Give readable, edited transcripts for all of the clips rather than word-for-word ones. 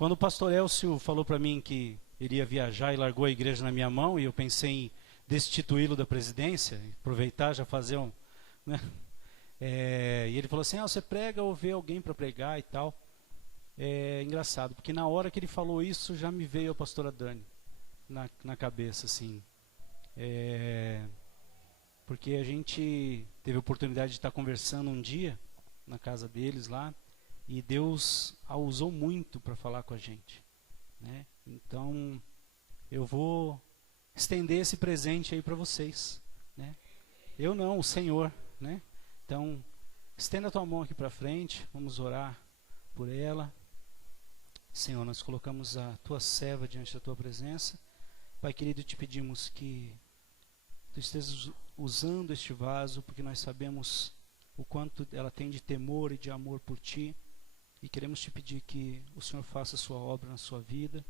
Quando o pastor Elcio falou para mim que iria viajar e largou a igreja na minha mão, e eu pensei em destituí-lo da presidência, aproveitar, já fazer um... Né? E ele falou assim, você prega ou vê alguém para pregar e tal. É engraçado, porque na hora que ele falou isso, já me veio a pastora Dani na cabeça, assim. Porque a gente teve a oportunidade de estar conversando um dia na casa deles lá, e Deus a usou muito para falar com a gente, né? Então, eu vou estender esse presente aí para vocês, né? Eu não, o Senhor, né? Então, estenda a tua mão aqui para frente, vamos orar por ela. Senhor, nós colocamos a tua serva diante da tua presença. Pai querido, te pedimos que tu estejas usando este vaso, porque nós sabemos o quanto ela tem de temor e de amor por ti, e queremos te pedir que o Senhor faça a sua obra na sua vida,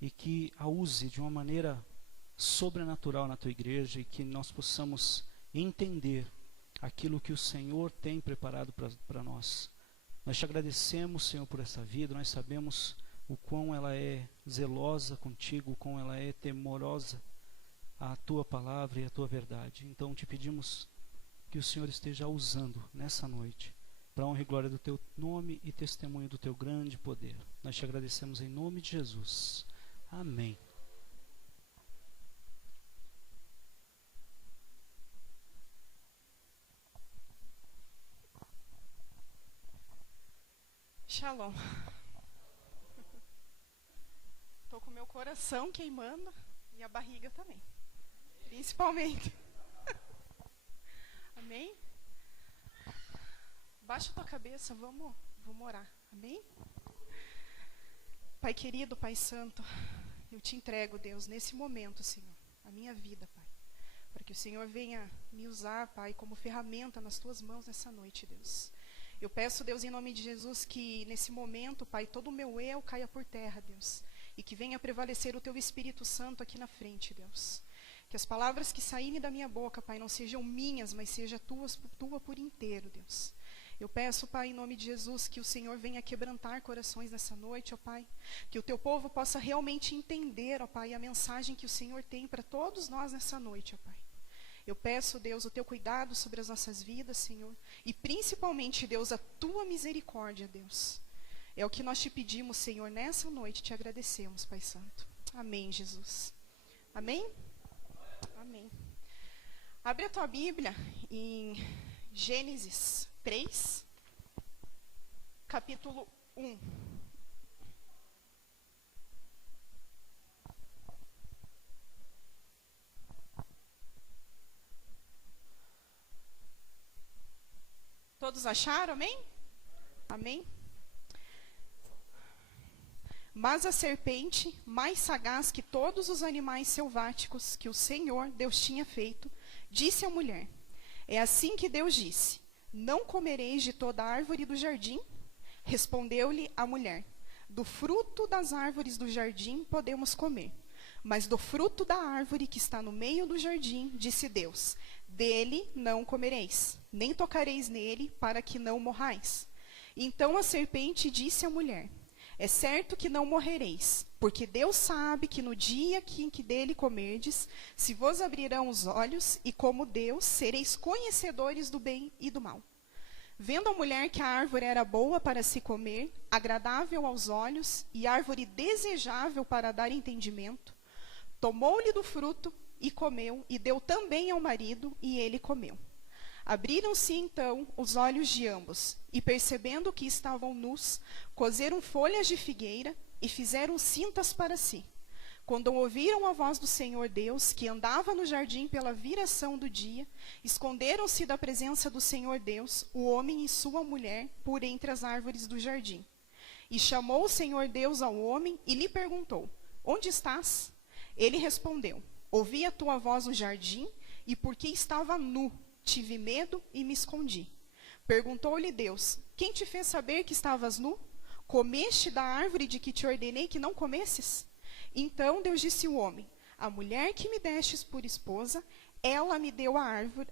e que a use de uma maneira sobrenatural na tua igreja, e que nós possamos entender aquilo que o Senhor tem preparado para nós. Nós te agradecemos, Senhor, por essa vida. Nós sabemos o quão ela é zelosa contigo, o quão ela é temorosa à tua palavra e à tua verdade. Então te pedimos que o Senhor esteja usando nessa noite, para a honra e glória do teu nome e testemunho do teu grande poder. Nós te agradecemos em nome de Jesus. Amém. Shalom. Estou com meu coração queimando e a barriga também, principalmente. Amém? Baixa a tua cabeça, vamos orar. Amém? Pai querido, Pai santo, eu te entrego, Deus, nesse momento, Senhor, a minha vida, Pai, para que o Senhor venha me usar, Pai, como ferramenta nas tuas mãos nessa noite, Deus. Eu peço, Deus, em nome de Jesus, que nesse momento, Pai, todo o meu eu caia por terra, Deus, e que venha prevalecer o teu Espírito Santo aqui na frente, Deus. Que as palavras que saírem da minha boca, Pai, não sejam minhas, mas seja tua por inteiro, Deus. Eu peço, Pai, em nome de Jesus, que o Senhor venha quebrantar corações nessa noite, ó Pai. Que o teu povo possa realmente entender, ó Pai, a mensagem que o Senhor tem para todos nós nessa noite, ó Pai. Eu peço, Deus, o teu cuidado sobre as nossas vidas, Senhor. E principalmente, Deus, a tua misericórdia, Deus. É o que nós te pedimos, Senhor, nessa noite. Te agradecemos, Pai Santo. Amém, Jesus. Amém? Amém. Abre a tua Bíblia em Gênesis 3, capítulo 1. Todos acharam, amém? Amém? Mas a serpente, mais sagaz que todos os animais selváticos que o Senhor, Deus, tinha feito, disse à mulher: é assim que Deus disse: não comereis de toda árvore do jardim? Respondeu-lhe a mulher: do fruto das árvores do jardim podemos comer, mas do fruto da árvore que está no meio do jardim, disse Deus: dele não comereis, nem tocareis nele, para que não morrais. Então a serpente disse à mulher: é certo que não morrereis, porque Deus sabe que no dia em que dele comerdes, se vos abrirão os olhos, e como Deus, sereis conhecedores do bem e do mal. Vendo a mulher que a árvore era boa para se comer, agradável aos olhos, e árvore desejável para dar entendimento, tomou-lhe do fruto, e comeu, e deu também ao marido, e ele comeu. Abriram-se então os olhos de ambos, e percebendo que estavam nus, coseram folhas de figueira, e fizeram cintas para si. Quando ouviram a voz do Senhor Deus, que andava no jardim pela viração do dia, esconderam-se da presença do Senhor Deus, o homem e sua mulher, por entre as árvores do jardim. E chamou o Senhor Deus ao homem, e lhe perguntou: onde estás? Ele respondeu: ouvi a tua voz no jardim, e porque estava nu, tive medo e me escondi. Perguntou-lhe Deus: quem te fez saber que estavas nu? Comeste da árvore de que te ordenei que não comesses? Então Deus disse ao homem: a mulher que me destes por esposa, ela me deu a árvore,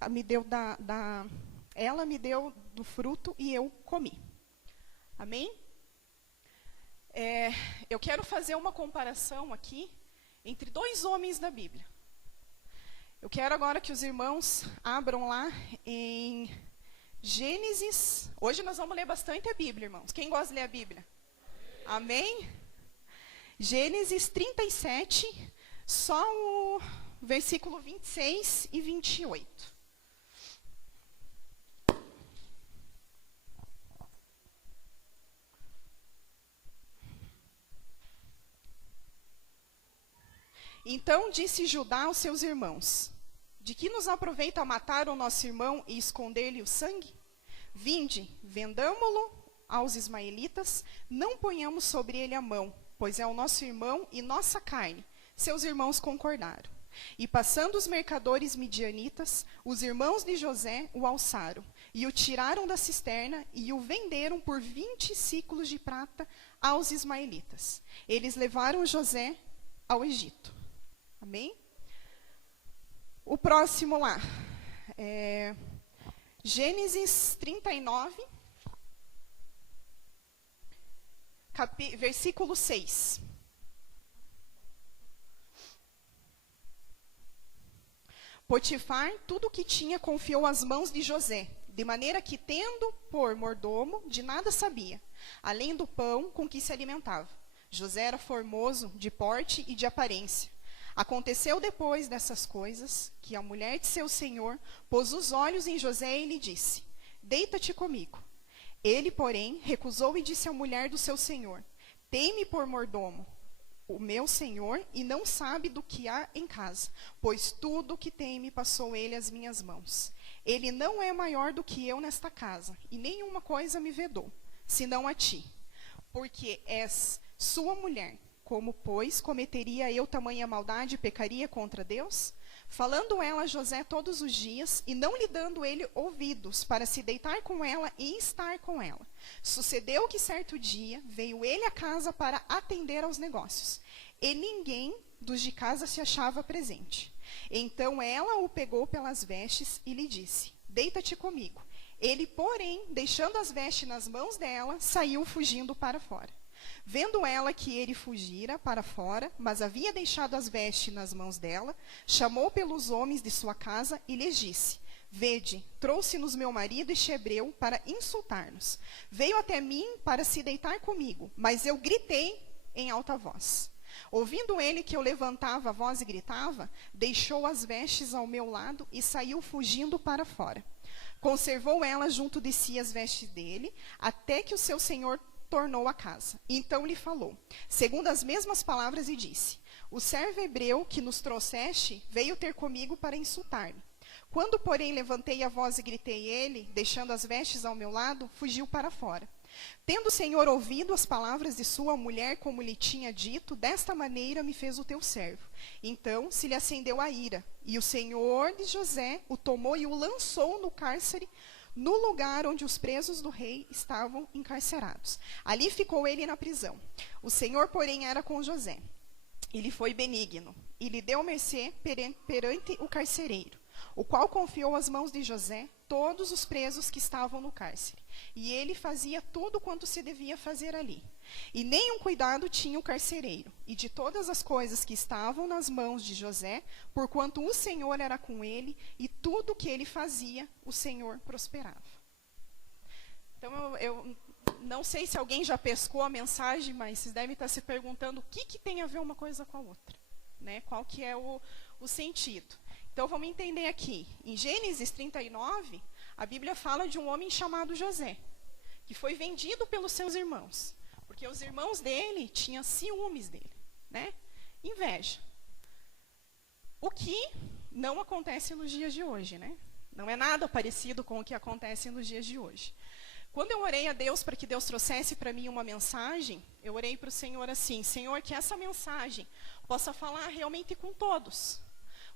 ela me deu do fruto e eu comi. Amém? eu quero fazer uma comparação aqui entre dois homens da Bíblia. Eu quero agora que os irmãos abram lá em Gênesis. Hoje nós vamos ler bastante a Bíblia, irmãos. Quem gosta de ler a Bíblia? Amém? Gênesis 37, só o versículo 26 e 28. Então disse Judá aos seus irmãos: de que nos aproveita matar o nosso irmão e esconder-lhe o sangue? Vinde, vendamo-lo aos ismaelitas, não ponhamos sobre ele a mão, pois é o nosso irmão e nossa carne. Seus irmãos concordaram. E passando os mercadores midianitas, os irmãos de José o alçaram, e o tiraram da cisterna, e o venderam por 20 ciclos de prata aos ismaelitas. Eles levaram José ao Egito. Amém? O próximo lá, Gênesis 39, versículo 6. Potifar tudo o que tinha confiou às mãos de José, de maneira que, tendo por mordomo, de nada sabia, além do pão com que se alimentava. José era formoso de porte e de aparência. Aconteceu depois dessas coisas, que a mulher de seu senhor pôs os olhos em José e lhe disse: deita-te comigo. Ele, porém, recusou e disse à mulher do seu senhor: tem-me por mordomo o meu senhor, e não sabe do que há em casa, pois tudo o que tem me passou ele às minhas mãos. Ele não é maior do que eu nesta casa, e nenhuma coisa me vedou, senão a ti, porque és sua mulher. Como, pois, cometeria eu tamanha maldade e pecaria contra Deus? Falando ela a José todos os dias, e não lhe dando ele ouvidos para se deitar com ela e estar com ela. Sucedeu que certo dia veio ele à casa para atender aos negócios, e ninguém dos de casa se achava presente. Então ela o pegou pelas vestes e lhe disse: deita-te comigo. Ele, porém, deixando as vestes nas mãos dela, saiu fugindo para fora. Vendo ela que ele fugira para fora, mas havia deixado as vestes nas mãos dela, chamou pelos homens de sua casa e lhes disse: vede, trouxe-nos meu marido este hebreu para insultar-nos. Veio até mim para se deitar comigo, mas eu gritei em alta voz. Ouvindo ele que eu levantava a voz e gritava, deixou as vestes ao meu lado e saiu fugindo para fora. Conservou ela junto de si as vestes dele, até que o seu senhor tornou a casa. Então lhe falou, segundo as mesmas palavras, e disse: o servo hebreu que nos trouxeste veio ter comigo para insultar-me. Quando, porém, levantei a voz e gritei, ele, deixando as vestes ao meu lado, fugiu para fora. Tendo o Senhor ouvido as palavras de sua mulher, como lhe tinha dito, desta maneira me fez o teu servo. Então se lhe acendeu a ira, e o Senhor de José o tomou e o lançou no cárcere, no lugar onde os presos do rei estavam encarcerados. Ali ficou ele na prisão. O Senhor, porém, era com José. Ele foi benigno, e lhe deu mercê perante o carcereiro, o qual confiou às mãos de José todos os presos que estavam no cárcere. E ele fazia tudo quanto se devia fazer ali. E nenhum cuidado tinha o carcereiro, e de todas as coisas que estavam nas mãos de José, porquanto o Senhor era com ele, e tudo o que ele fazia, o Senhor prosperava. Então, eu não sei se alguém já pescou a mensagem, mas vocês devem estar se perguntando o que tem a ver uma coisa com a outra, né? Qual que é o sentido. Então, vamos entender aqui. Em Gênesis 39, a Bíblia fala de um homem chamado José, que foi vendido pelos seus irmãos, porque os irmãos dele tinham ciúmes dele, né? Inveja. O que não acontece nos dias de hoje, né? Não é nada parecido com o que acontece nos dias de hoje. Quando eu orei a Deus para que Deus trouxesse para mim uma mensagem, eu orei para o Senhor assim: Senhor, que essa mensagem possa falar realmente com todos.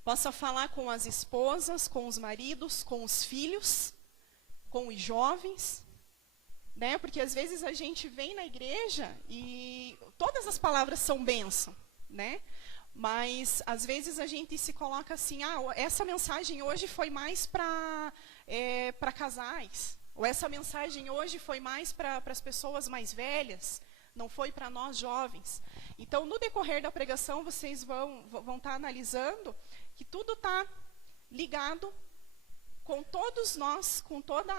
Possa falar com as esposas, com os maridos, com os filhos, com os jovens, né? Porque às vezes a gente vem na igreja e todas as palavras são bênção, né? Mas às vezes a gente se coloca assim: essa mensagem hoje foi mais para casais, ou essa mensagem hoje foi mais para as pessoas mais velhas, não foi para nós jovens. Então, no decorrer da pregação, vocês vão estar analisando que tudo está ligado com todos nós, com toda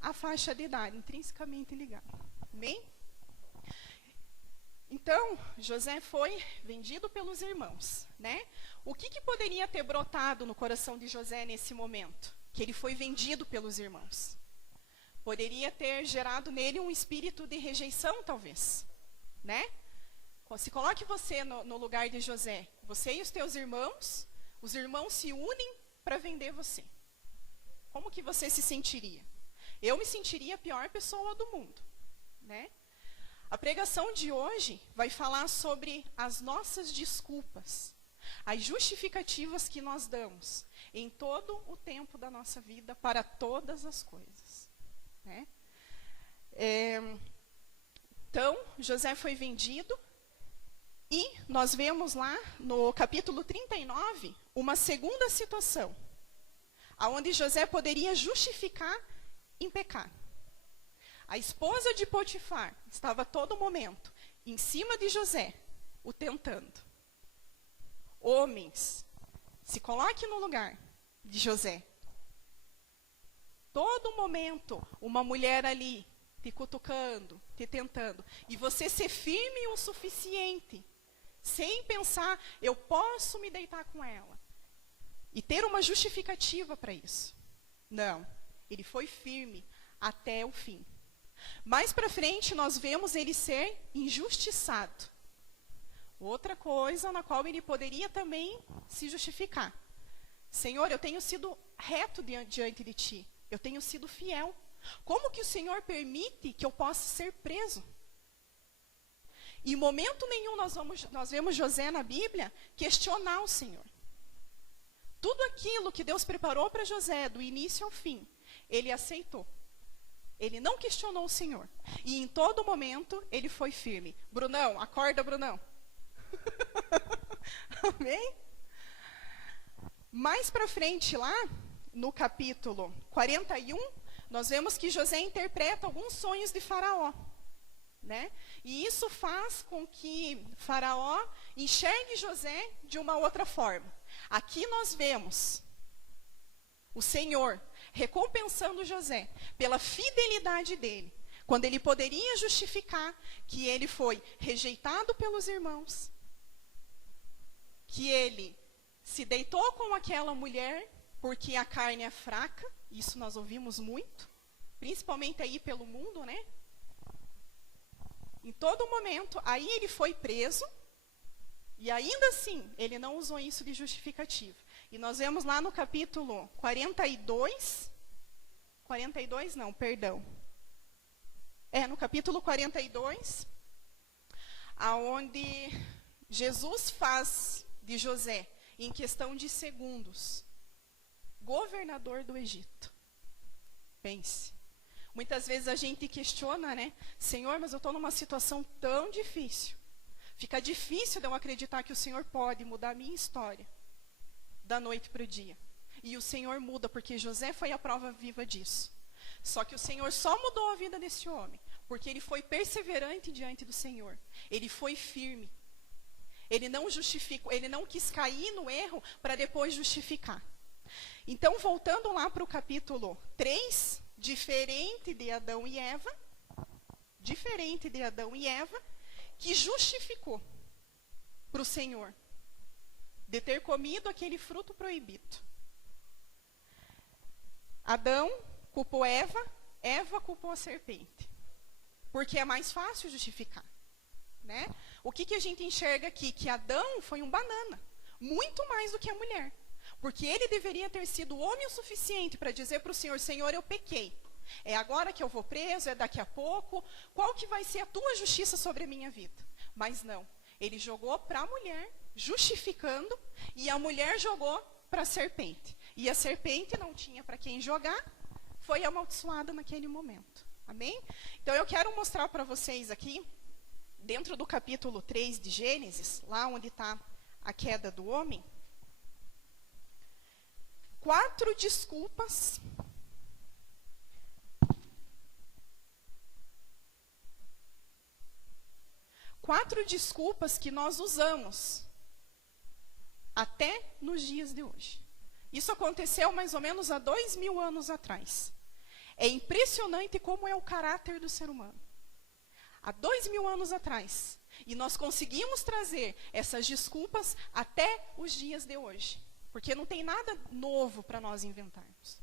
a faixa de idade, intrinsecamente ligado. Amém? Então, José foi vendido pelos irmãos, né? O que poderia ter brotado no coração de José nesse momento? Que ele foi vendido pelos irmãos. Poderia ter gerado nele um espírito de rejeição, talvez, né? Se coloque você no lugar de José. Você e os teus irmãos, os irmãos se unem para vender você. Como que você se sentiria? Eu me sentiria a pior pessoa do mundo, né? A pregação de hoje vai falar sobre as nossas desculpas, as justificativas que nós damos em todo o tempo da nossa vida para todas as coisas, né? Então, José foi vendido e nós vemos lá no capítulo 39 uma segunda situação, aonde José poderia justificar em pecar. A esposa de Potifar estava a todo momento em cima de José, o tentando. Homens, se coloque no lugar de José. Todo momento, uma mulher ali te cutucando, te tentando. E você ser firme o suficiente, sem pensar, eu posso me deitar com ela. E ter uma justificativa para isso. Não, ele foi firme até o fim. Mais para frente, nós vemos ele ser injustiçado. Outra coisa na qual ele poderia também se justificar. Senhor, eu tenho sido reto diante de ti. Eu tenho sido fiel. Como que o Senhor permite que eu possa ser preso? Em momento nenhum nós vemos José na Bíblia questionar o Senhor. Tudo aquilo que Deus preparou para José, do início ao fim, ele aceitou. Ele não questionou o Senhor. E em todo momento, ele foi firme. Brunão, acorda, Brunão. Amém? Mais para frente lá, no capítulo 41, nós vemos que José interpreta alguns sonhos de Faraó, né? E isso faz com que Faraó enxergue José de uma outra forma. Aqui nós vemos o Senhor recompensando José pela fidelidade dele, quando ele poderia justificar que ele foi rejeitado pelos irmãos, que ele se deitou com aquela mulher porque a carne é fraca. Isso nós ouvimos muito, principalmente aí pelo mundo, né? Em todo momento, aí ele foi preso, e ainda assim, ele não usou isso de justificativo. E nós vemos lá no capítulo 42, no capítulo 42, aonde Jesus faz de José, em questão de segundos, governador do Egito. Pense. Muitas vezes a gente questiona, né? Senhor, mas eu estou numa situação tão difícil. Fica difícil de eu acreditar que o Senhor pode mudar a minha história da noite para o dia. E o Senhor muda, porque José foi a prova viva disso. Só que o Senhor só mudou a vida desse homem, porque ele foi perseverante diante do Senhor. Ele foi firme. Ele não justificou, ele não quis cair no erro para depois justificar. Então, voltando lá para o capítulo 3, diferente de Adão e Eva, que justificou para o Senhor de ter comido aquele fruto proibido. Adão culpou Eva, Eva culpou a serpente. Porque é mais fácil justificar, né? O que a gente enxerga aqui? Que Adão foi um banana, muito mais do que a mulher. Porque ele deveria ter sido homem o suficiente para dizer para o Senhor, Senhor, eu pequei. É agora que eu vou preso, é daqui a pouco. Qual que vai ser a tua justiça sobre a minha vida? Mas não, ele jogou para a mulher, justificando, e a mulher jogou para a serpente. E a serpente não tinha para quem jogar, foi amaldiçoada naquele momento. Amém? Então eu quero mostrar para vocês aqui, dentro do capítulo 3 de Gênesis, lá onde está a queda do homem, 4 desculpas 4 desculpas que nós usamos até nos dias de hoje. Isso aconteceu mais ou menos há 2000 anos atrás. É impressionante como é o caráter do ser humano. Há 2000 anos atrás. E nós conseguimos trazer essas desculpas até os dias de hoje. Porque não tem nada novo para nós inventarmos.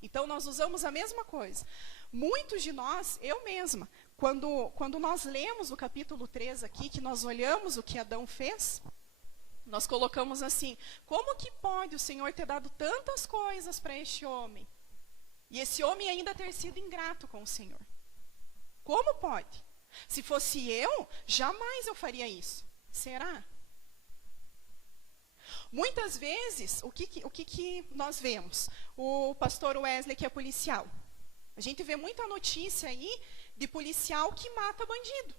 Então, nós usamos a mesma coisa. Muitos de nós, eu mesma, quando nós lemos o capítulo 3 aqui, que nós olhamos o que Adão fez, nós colocamos assim: como que pode o Senhor ter dado tantas coisas para este homem? E esse homem ainda ter sido ingrato com o Senhor? Como pode? Se fosse eu, jamais eu faria isso. Será? Muitas vezes, o que nós vemos? O pastor Wesley, que é policial. A gente vê muita notícia aí de policial que mata bandido.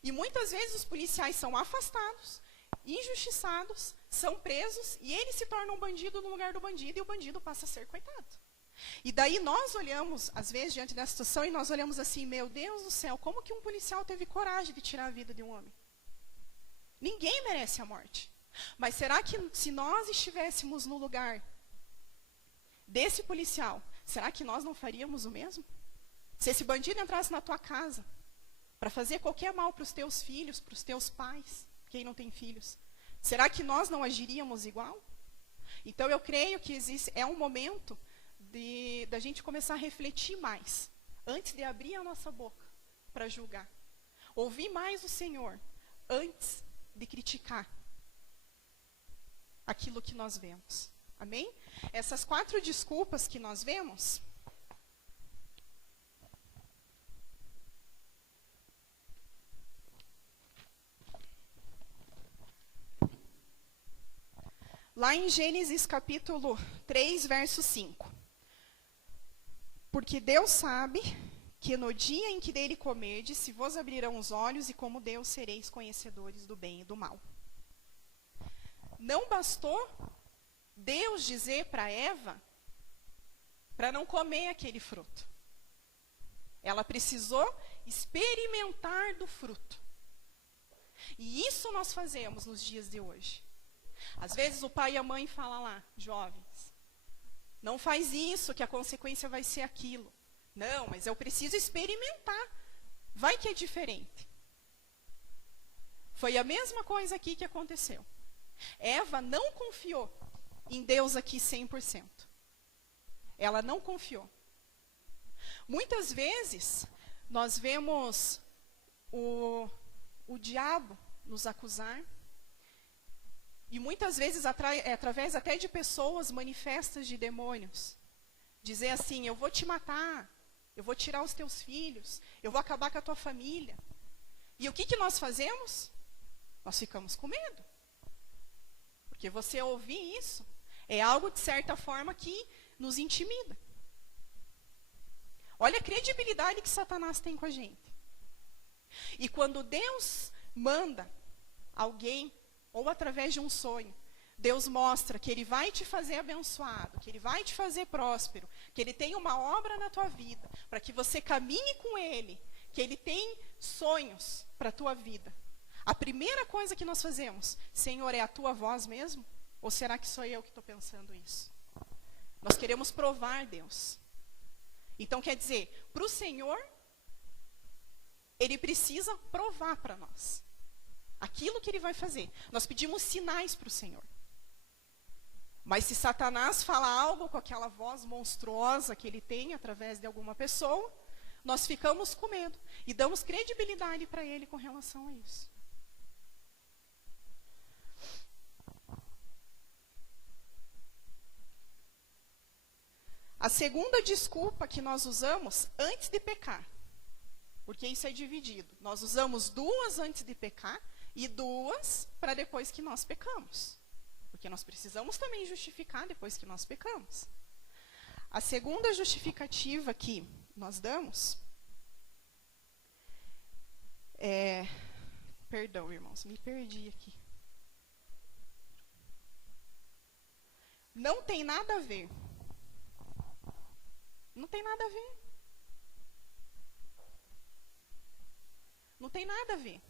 E muitas vezes os policiais são afastados, injustiçados, são presos, e ele se torna um bandido no lugar do bandido, e o bandido passa a ser coitado. E daí nós olhamos, às vezes, diante dessa situação, e nós olhamos assim: meu Deus do céu, como que um policial teve coragem de tirar a vida de um homem? Ninguém merece a morte. Mas será que se nós estivéssemos no lugar desse policial, será que nós não faríamos o mesmo? Se esse bandido entrasse na tua casa para fazer qualquer mal para os teus filhos, para os teus pais, quem não tem filhos, será que nós não agiríamos igual? Então eu creio que é um momento da gente começar a refletir mais, antes de abrir a nossa boca para julgar. Ouvir mais o Senhor, antes de criticar aquilo que nós vemos. Amém? Essas 4 desculpas que nós vemos, lá em Gênesis capítulo 3, verso 5. Porque Deus sabe que no dia em que dele comerdes, se vos abrirão os olhos, e como Deus sereis conhecedores do bem e do mal. Não bastou Deus dizer para Eva para não comer aquele fruto. Ela precisou experimentar do fruto. E isso nós fazemos nos dias de hoje. Às vezes o pai e a mãe falam lá: jovens, não faz isso, que a consequência vai ser aquilo. Não, mas eu preciso experimentar. Vai que é diferente. Foi a mesma coisa aqui que aconteceu. Eva não confiou em Deus aqui 100%. Ela não confiou. Muitas vezes, nós vemos o diabo nos acusar. E muitas vezes, através até de pessoas manifestas de demônios, dizer assim: eu vou te matar, eu vou tirar os teus filhos, eu vou acabar com a tua família. E o que nós fazemos? Nós ficamos com medo. Porque você ouvir isso é algo, de certa forma, que nos intimida. Olha a credibilidade que Satanás tem com a gente. E quando Deus manda alguém, ou através de um sonho, Deus mostra que Ele vai te fazer abençoado, que Ele vai te fazer próspero, que Ele tem uma obra na tua vida, para que você caminhe com Ele, que Ele tem sonhos para a tua vida. A primeira coisa que nós fazemos: Senhor, é a tua voz mesmo? Ou será que sou eu que estou pensando isso? Nós queremos provar Deus. Então, quer dizer, para o Senhor, Ele precisa provar para nós aquilo que Ele vai fazer. Nós pedimos sinais para o Senhor. Mas se Satanás fala algo com aquela voz monstruosa que ele tem através de alguma pessoa, nós ficamos com medo e damos credibilidade para ele com relação a isso. A segunda desculpa que nós usamos antes de pecar, porque isso é dividido. Nós usamos 2 antes de pecar e 2 para depois que nós pecamos. Porque nós precisamos também justificar depois que nós pecamos. A segunda justificativa que nós damos é... Perdão, irmãos, me perdi aqui. Não tem nada a ver. Não tem nada a ver. Não tem nada a ver.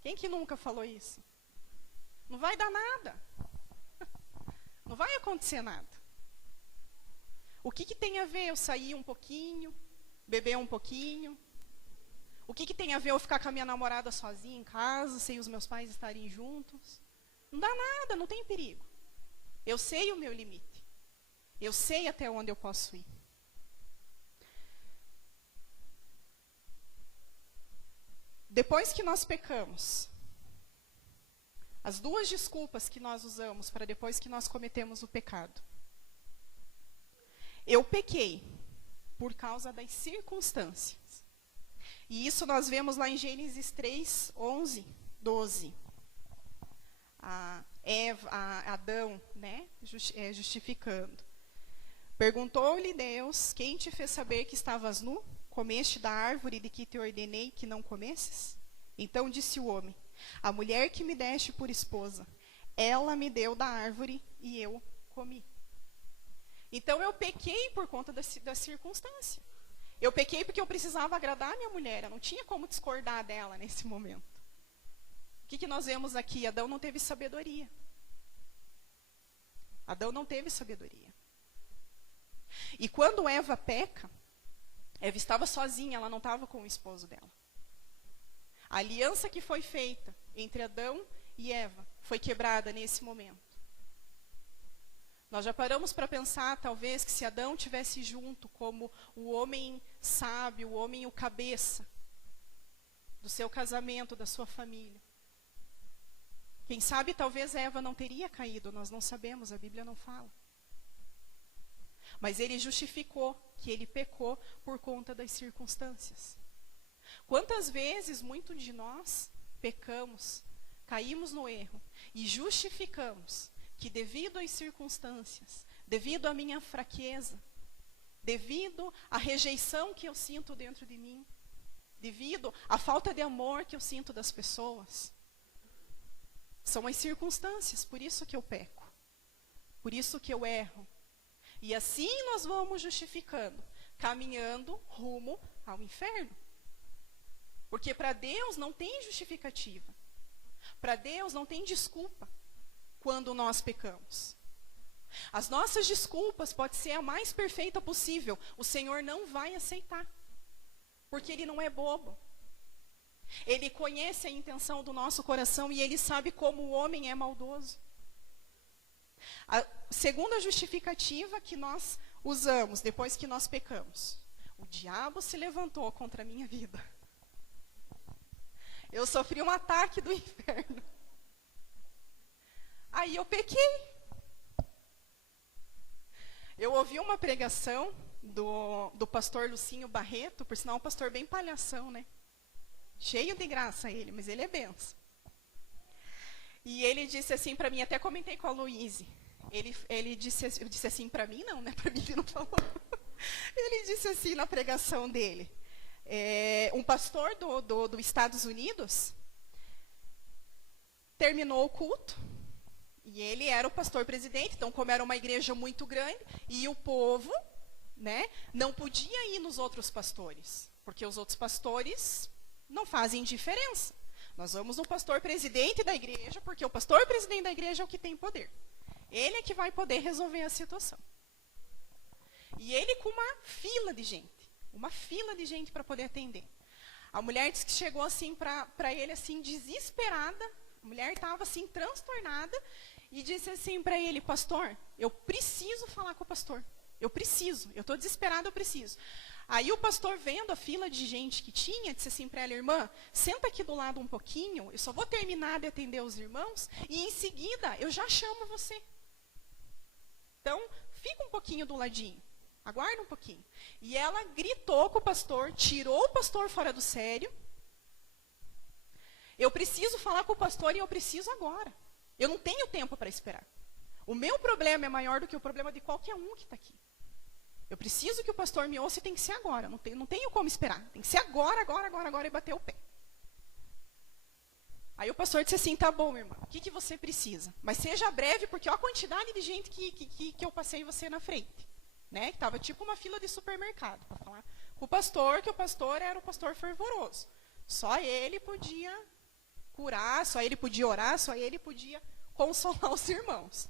Quem que nunca falou isso? Não vai dar nada. Não vai acontecer nada. O que tem a ver eu sair um pouquinho, beber um pouquinho? O que tem a ver eu ficar com a minha namorada sozinha em casa, sem os meus pais estarem juntos? Não dá nada, não tem perigo. Eu sei o meu limite. Eu sei até onde eu posso ir. Depois que nós pecamos, as duas desculpas que nós usamos para depois que nós cometemos o pecado. Eu pequei por causa das circunstâncias. E isso nós vemos lá em Gênesis 3, 11, 12. Adão, né, justificando. Perguntou-lhe Deus, quem te fez saber que estavas nu? Comeste da árvore de que te ordenei que não comesses? Então disse o homem, a mulher que me deste por esposa, ela me deu da árvore e eu comi. Então eu pequei por conta da circunstância. Eu pequei porque eu precisava agradar a minha mulher, eu não tinha como discordar dela nesse momento. O que nós vemos aqui? Adão não teve sabedoria. Adão não teve sabedoria. E quando Eva peca, Eva estava sozinha, ela não estava com o esposo dela. A aliança que foi feita entre Adão e Eva foi quebrada nesse momento. Nós já paramos para pensar, talvez, que se Adão tivesse junto como o homem sábio, o homem o cabeça do seu casamento, da sua família. Quem sabe, talvez Eva não teria caído, nós não sabemos, a Bíblia não fala. Mas ele justificou que ele pecou por conta das circunstâncias. Quantas vezes, muito de nós, pecamos, caímos no erro e justificamos que devido às circunstâncias, devido à minha fraqueza, devido à rejeição que eu sinto dentro de mim, devido à falta de amor que eu sinto das pessoas, são as circunstâncias, por isso que eu peco, por isso que eu erro. E assim nós vamos justificando, caminhando rumo ao inferno. Porque para Deus não tem justificativa. Para Deus não tem desculpa quando nós pecamos. As nossas desculpas podem ser a mais perfeita possível. O Senhor não vai aceitar. Porque Ele não é bobo. Ele conhece a intenção do nosso coração e Ele sabe como o homem é maldoso. A segunda justificativa que nós usamos depois que nós pecamos. O diabo se levantou contra a minha vida. Eu sofri um ataque do inferno. Aí eu pequei. Eu ouvi uma pregação do pastor Lucinho Barreto, por sinal um pastor bem palhação, né? Cheio de graça ele, mas ele é benção. E ele disse assim para mim, até comentei com a Luíse. Ele disse assim para mim, não, né? Para mim ele não falou. Ele disse assim na pregação dele. Um pastor dos Estados Unidos terminou o culto. E ele era o pastor presidente, então como era uma igreja muito grande, e o povo, né, não podia ir nos outros pastores. Porque os outros pastores não fazem diferença. Nós vamos no pastor presidente da igreja, porque o pastor presidente da igreja é o que tem poder. Ele é que vai poder resolver a situação. E ele com uma fila de gente para poder atender. A mulher disse que chegou assim para ele assim desesperada, a mulher estava assim transtornada e disse assim para ele, pastor, eu preciso falar com o pastor. Eu estou desesperada, eu preciso. Aí o pastor, vendo a fila de gente que tinha, disse assim para ela, irmã, senta aqui do lado um pouquinho, eu só vou terminar de atender os irmãos, e em seguida eu já chamo você. Então, fica um pouquinho do ladinho, aguarda um pouquinho. E ela gritou com o pastor, tirou o pastor fora do sério. Eu preciso falar com o pastor e eu preciso agora. Eu não tenho tempo para esperar. O meu problema é maior do que o problema de qualquer um que está aqui. Eu preciso que o pastor me ouça e tem que ser agora. Não tenho como esperar. Tem que ser agora e bater o pé. Aí o pastor disse assim, tá bom, irmã, o que você precisa? Mas seja breve, porque olha a quantidade de gente que eu passei você na frente. Né? Que estava tipo uma fila de supermercado, para falar com o pastor, que o pastor era o pastor fervoroso. Só ele podia curar, só ele podia orar, só ele podia consolar os irmãos.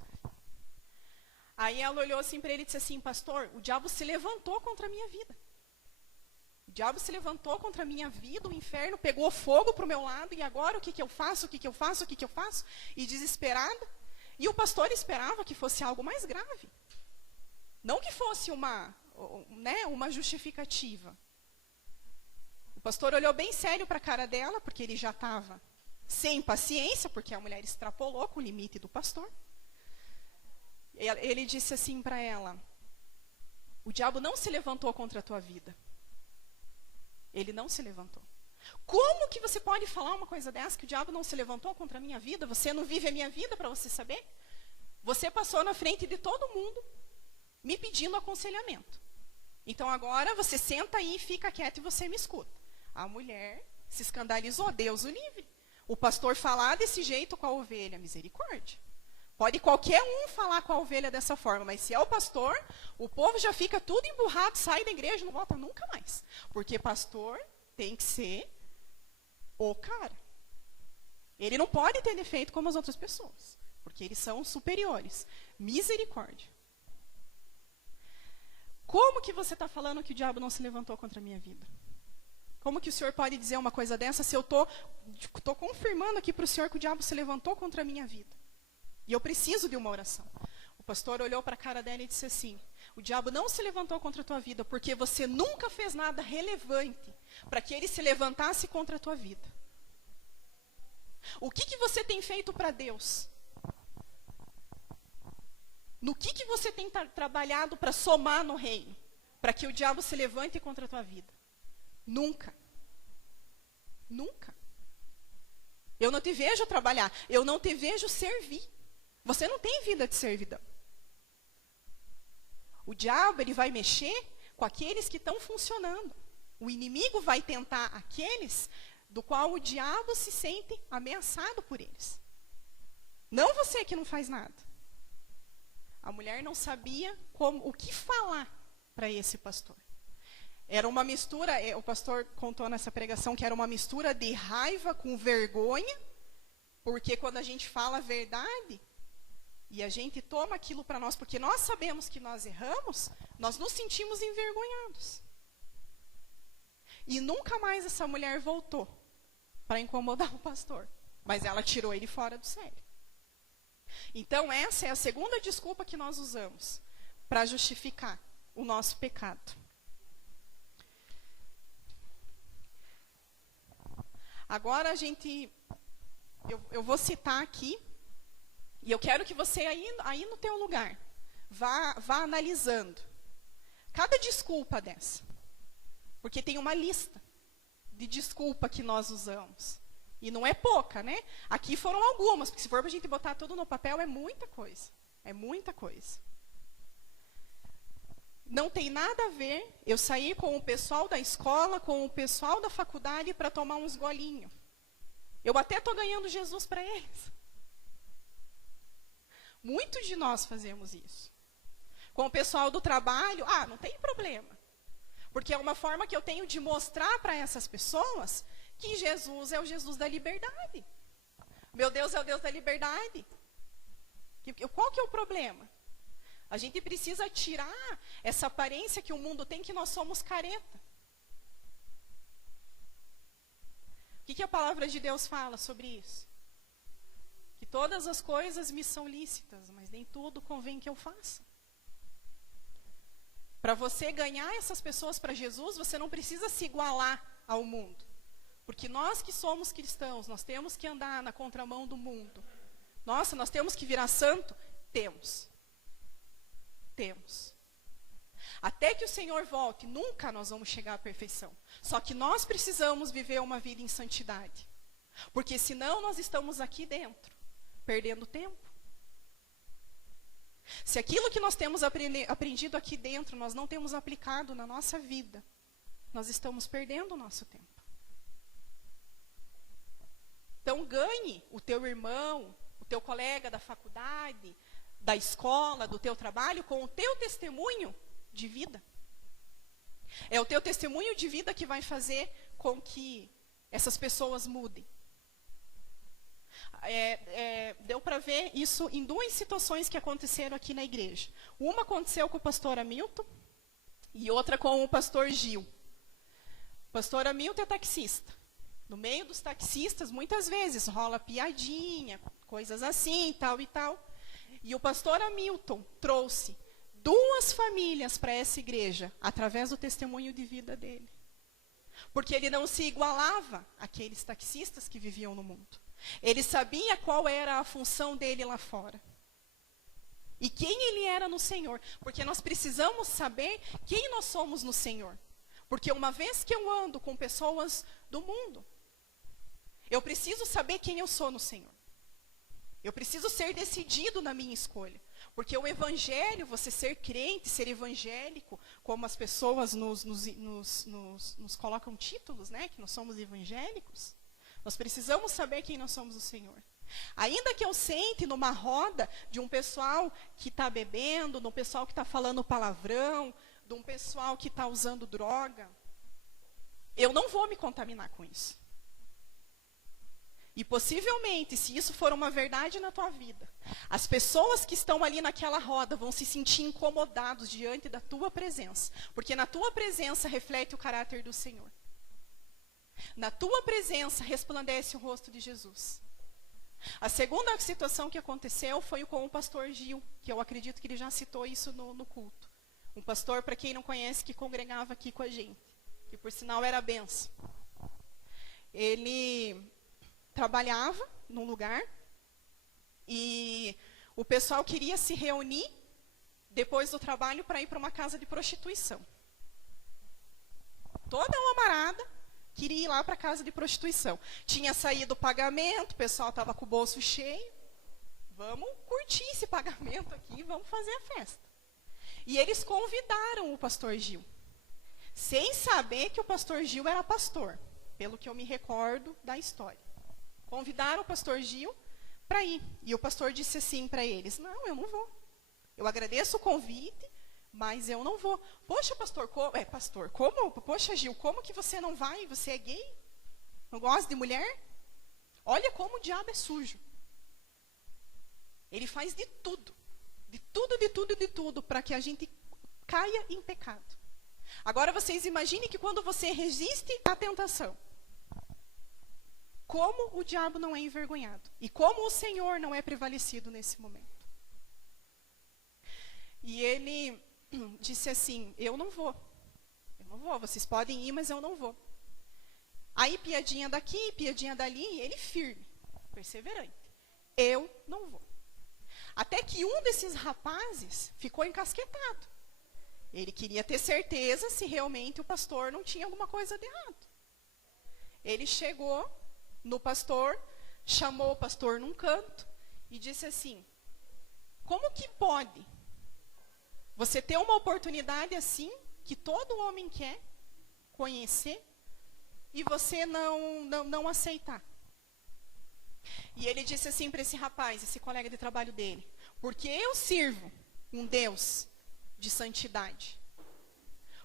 Aí ela olhou assim para ele e disse assim: pastor, o diabo se levantou contra a minha vida. O diabo se levantou contra a minha vida, o inferno pegou fogo para o meu lado, e agora o que, que eu faço, o que, que eu faço, o que, que eu faço? E desesperada. E o pastor esperava que fosse algo mais grave. Não que fosse uma justificativa. O pastor olhou bem sério para a cara dela, porque ele já estava sem paciência, porque a mulher extrapolou com o limite do pastor. Ele disse assim para ela: o diabo não se levantou contra a tua vida. Ele não se levantou. Como que você pode falar uma coisa dessa, que o diabo não se levantou contra a minha vida? Você não vive a minha vida para você saber? Você passou na frente de todo mundo me pedindo aconselhamento. Então agora você senta aí, fica quieto e você me escuta. A mulher se escandalizou, Deus o livre. O pastor falar desse jeito com a ovelha, misericórdia. Pode qualquer um falar com a ovelha dessa forma, mas se é o pastor, o povo já fica tudo emburrado, sai da igreja e não volta nunca mais. Porque pastor tem que ser o cara. Ele não pode ter defeito como as outras pessoas, porque eles são superiores. Misericórdia. Como que você está falando que o diabo não se levantou contra a minha vida? Como que o senhor pode dizer uma coisa dessa se eu estou confirmando aqui para o senhor que o diabo se levantou contra a minha vida? E eu preciso de uma oração. O pastor olhou para a cara dela e disse assim: o diabo não se levantou contra a tua vida porque você nunca fez nada relevante para que ele se levantasse contra a tua vida. O que você tem feito para Deus? No que você tem trabalhado para somar no reino? Para que o diabo se levante contra a tua vida? Nunca. Nunca. Eu não te vejo trabalhar. Eu não te vejo servir. Você não tem vida de servidão. O diabo, ele vai mexer com aqueles que estão funcionando. O inimigo vai tentar aqueles do qual o diabo se sente ameaçado por eles. Não você que não faz nada. A mulher não sabia o que falar para esse pastor. Era uma mistura, o pastor contou nessa pregação que era uma mistura de raiva com vergonha, porque quando a gente fala a verdade, e a gente toma aquilo para nós, porque nós sabemos que nós erramos, nós nos sentimos envergonhados. E nunca mais essa mulher voltou para incomodar o pastor. Mas ela tirou ele fora do sério. Então essa é a segunda desculpa que nós usamos para justificar o nosso pecado. Agora eu vou citar aqui, e eu quero que você aí no teu lugar, vá analisando cada desculpa dessa. Porque tem uma lista de desculpa que nós usamos. E não é pouca, né? Aqui foram algumas, porque se for para a gente botar tudo no papel, é muita coisa. É muita coisa. Não tem nada a ver eu sair com o pessoal da escola, com o pessoal da faculdade para tomar uns golinhos. Eu até estou ganhando Jesus para eles. Muitos de nós fazemos isso. Com o pessoal do trabalho, não tem problema. Porque é uma forma que eu tenho de mostrar para essas pessoas que Jesus é o Jesus da liberdade. Meu Deus é o Deus da liberdade. Qual que é o problema? A gente precisa tirar essa aparência que o mundo tem, que nós somos careta. O que a palavra de Deus fala sobre isso? Que todas as coisas me são lícitas, mas nem tudo convém que eu faça. Para você ganhar essas pessoas para Jesus, você não precisa se igualar ao mundo. Porque nós que somos cristãos, nós temos que andar na contramão do mundo. Nossa, nós temos que virar santo? Temos. Temos. Até que o Senhor volte, nunca nós vamos chegar à perfeição. Só que nós precisamos viver uma vida em santidade. Porque senão nós estamos aqui dentro, perdendo tempo. Se aquilo que nós temos aprendido aqui dentro, nós não temos aplicado na nossa vida, nós estamos perdendo o nosso tempo. Então ganhe o teu irmão, o teu colega da faculdade, da escola, do teu trabalho, com o teu testemunho de vida. É o teu testemunho de vida que vai fazer com que essas pessoas mudem. Deu para ver isso em duas situações que aconteceram aqui na igreja. Uma aconteceu com o pastor Hamilton e outra com o pastor Gil. O pastor Hamilton é taxista. No meio dos taxistas, muitas vezes, rola piadinha, coisas assim, tal e tal. E o pastor Hamilton trouxe 2 famílias para essa igreja, através do testemunho de vida dele. Porque ele não se igualava àqueles taxistas que viviam no mundo. Ele sabia qual era a função dele lá fora. E quem ele era no Senhor. Porque nós precisamos saber quem nós somos no Senhor. Porque uma vez que eu ando com pessoas do mundo, eu preciso saber quem eu sou no Senhor. Eu preciso ser decidido na minha escolha. Porque o evangelho, você ser crente, ser evangélico, como as pessoas nos colocam títulos, né? Que nós somos evangélicos. Nós precisamos saber quem nós somos do Senhor. Ainda que eu sente numa roda de um pessoal que está bebendo, de um pessoal que está falando palavrão, de um pessoal que está usando droga, eu não vou me contaminar com isso. E possivelmente, se isso for uma verdade na tua vida, as pessoas que estão ali naquela roda vão se sentir incomodados diante da tua presença. Porque na tua presença reflete o caráter do Senhor. Na tua presença resplandece o rosto de Jesus. A segunda situação que aconteceu foi com o pastor Gil, que eu acredito que ele já citou isso no culto. Um pastor, para quem não conhece, que congregava aqui com a gente, que por sinal era benção. Ele trabalhava num lugar e o pessoal queria se reunir depois do trabalho para ir para uma casa de prostituição. Toda uma marada queria ir lá para a casa de prostituição. Tinha saído o pagamento, o pessoal estava com o bolso cheio. Vamos curtir esse pagamento aqui, vamos fazer a festa. E eles convidaram o pastor Gil, sem saber que o pastor Gil era pastor, pelo que eu me recordo da história. Convidaram o pastor Gil para ir. E o pastor disse assim para eles: não, eu não vou. Eu agradeço o convite, mas eu não vou. Poxa, pastor, como? Poxa, Gil, como que você não vai? Você é gay? Não gosta de mulher? Olha como o diabo é sujo. Ele faz de tudo. De tudo, para que a gente caia em pecado. Agora vocês imaginem que quando você resiste à tentação, como o diabo não é envergonhado. E como o Senhor não é prevalecido nesse momento. E ele disse assim: eu não vou, vocês podem ir, mas eu não vou. Aí piadinha daqui, piadinha dali, e ele firme, perseverante. Eu não vou. Até que um desses rapazes ficou encasquetado. Ele queria ter certeza se realmente o pastor não tinha alguma coisa de errado. Ele chegou no pastor, chamou o pastor num canto e disse assim: como que pode você ter uma oportunidade assim, que todo homem quer conhecer, e você não aceitar? E ele disse assim para esse rapaz, esse colega de trabalho dele: porque eu sirvo um Deus de santidade.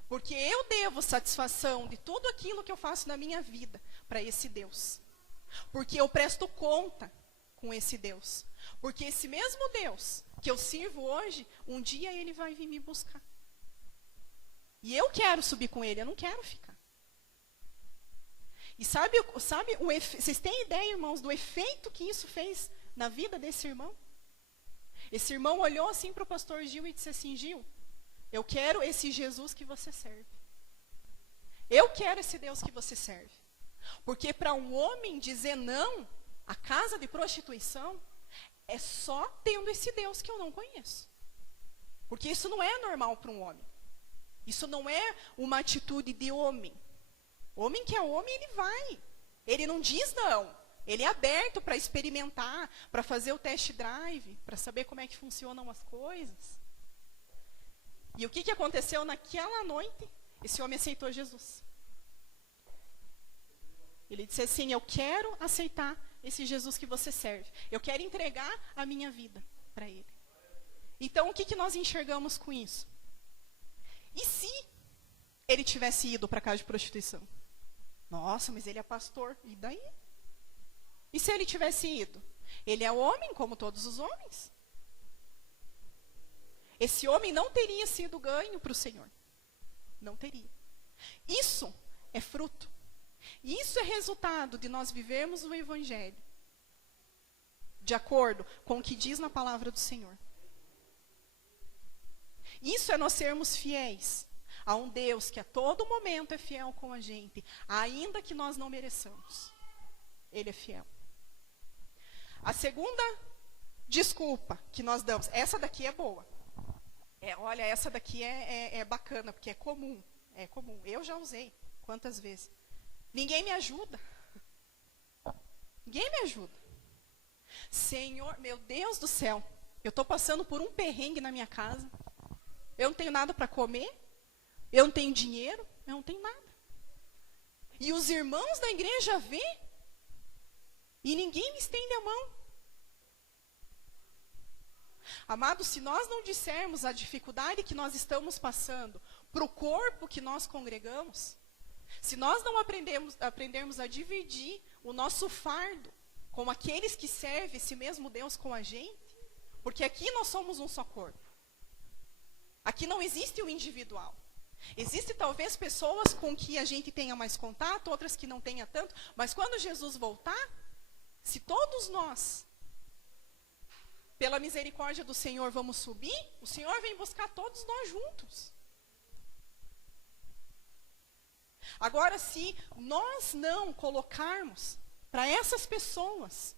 Porque eu devo satisfação de tudo aquilo que eu faço na minha vida para esse Deus. Porque eu presto conta com esse Deus. Porque esse mesmo Deus que eu sirvo hoje, um dia ele vai vir me buscar. E eu quero subir com ele, eu não quero ficar. E sabe vocês têm ideia, irmãos, do efeito que isso fez na vida desse irmão? Esse irmão olhou assim para o pastor Gil e disse assim: Gil, eu quero esse Jesus que você serve. Eu quero esse Deus que você serve. Porque para um homem dizer não à casa de prostituição, é só tendo esse Deus que eu não conheço. Porque isso não é normal para um homem. Isso não é uma atitude de homem. Homem que é homem, ele vai. Ele não diz não. Ele é aberto para experimentar, para fazer o test drive, para saber como é que funcionam as coisas. E o que aconteceu naquela noite? Esse homem aceitou Jesus. Ele disse assim: eu quero aceitar esse Jesus que você serve. Eu quero entregar a minha vida para ele. Então, o que nós enxergamos com isso? E se ele tivesse ido para casa de prostituição? Nossa, mas ele é pastor. E daí? E se ele tivesse ido? Ele é homem, como todos os homens. Esse homem não teria sido ganho para o Senhor. Não teria. Isso é fruto. Isso é resultado de nós vivermos o Evangelho de acordo com o que diz na palavra do Senhor. Isso é nós sermos fiéis a um Deus que a todo momento é fiel com a gente, ainda que nós não mereçamos. Ele é fiel. A segunda desculpa que nós damos, essa daqui é boa. Olha, essa daqui é bacana, porque é comum. É comum. Eu já usei. Quantas vezes? Ninguém me ajuda. Ninguém me ajuda. Senhor, meu Deus do céu, eu estou passando por um perrengue na minha casa. Eu não tenho nada para comer. Eu não tenho dinheiro. Eu não tenho nada. E os irmãos da igreja vê. E ninguém me estende a mão. Amados, se nós não dissermos a dificuldade que nós estamos passando para o corpo que nós congregamos, se nós não aprendermos a dividir o nosso fardo com aqueles que servem esse mesmo Deus com a gente, porque aqui nós somos um só corpo. Aqui não existe o individual. Existem talvez pessoas com que a gente tenha mais contato, outras que não tenha tanto, mas quando Jesus voltar, se todos nós, pela misericórdia do Senhor, vamos subir, o Senhor vem buscar todos nós juntos. Agora, se nós não colocarmos para essas pessoas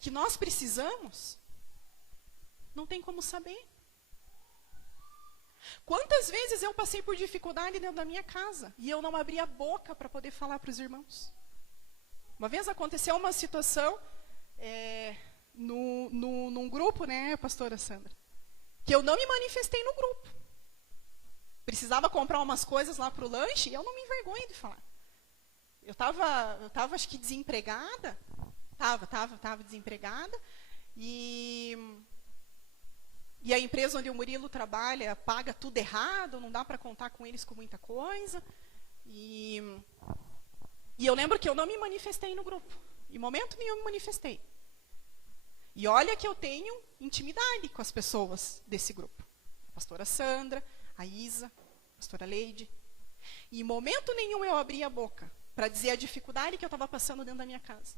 que nós precisamos, não tem como saber. Quantas vezes eu passei por dificuldade dentro da minha casa e eu não abri a boca para poder falar para os irmãos? Uma vez aconteceu uma situação num grupo, né, pastora Sandra, que eu não me manifestei no grupo. Precisava comprar umas coisas lá para o lanche e eu não me envergonho de falar. Eu estava acho que desempregada. Estava desempregada. E a empresa onde o Murilo trabalha paga tudo errado, não dá para contar com eles com muita coisa. E eu lembro que eu não me manifestei no grupo. Em momento nenhum me manifestei. E olha que eu tenho intimidade com as pessoas desse grupo. A pastora Sandra, a Isa, a pastora Leide. E em momento nenhum eu abri a boca para dizer a dificuldade que eu estava passando dentro da minha casa.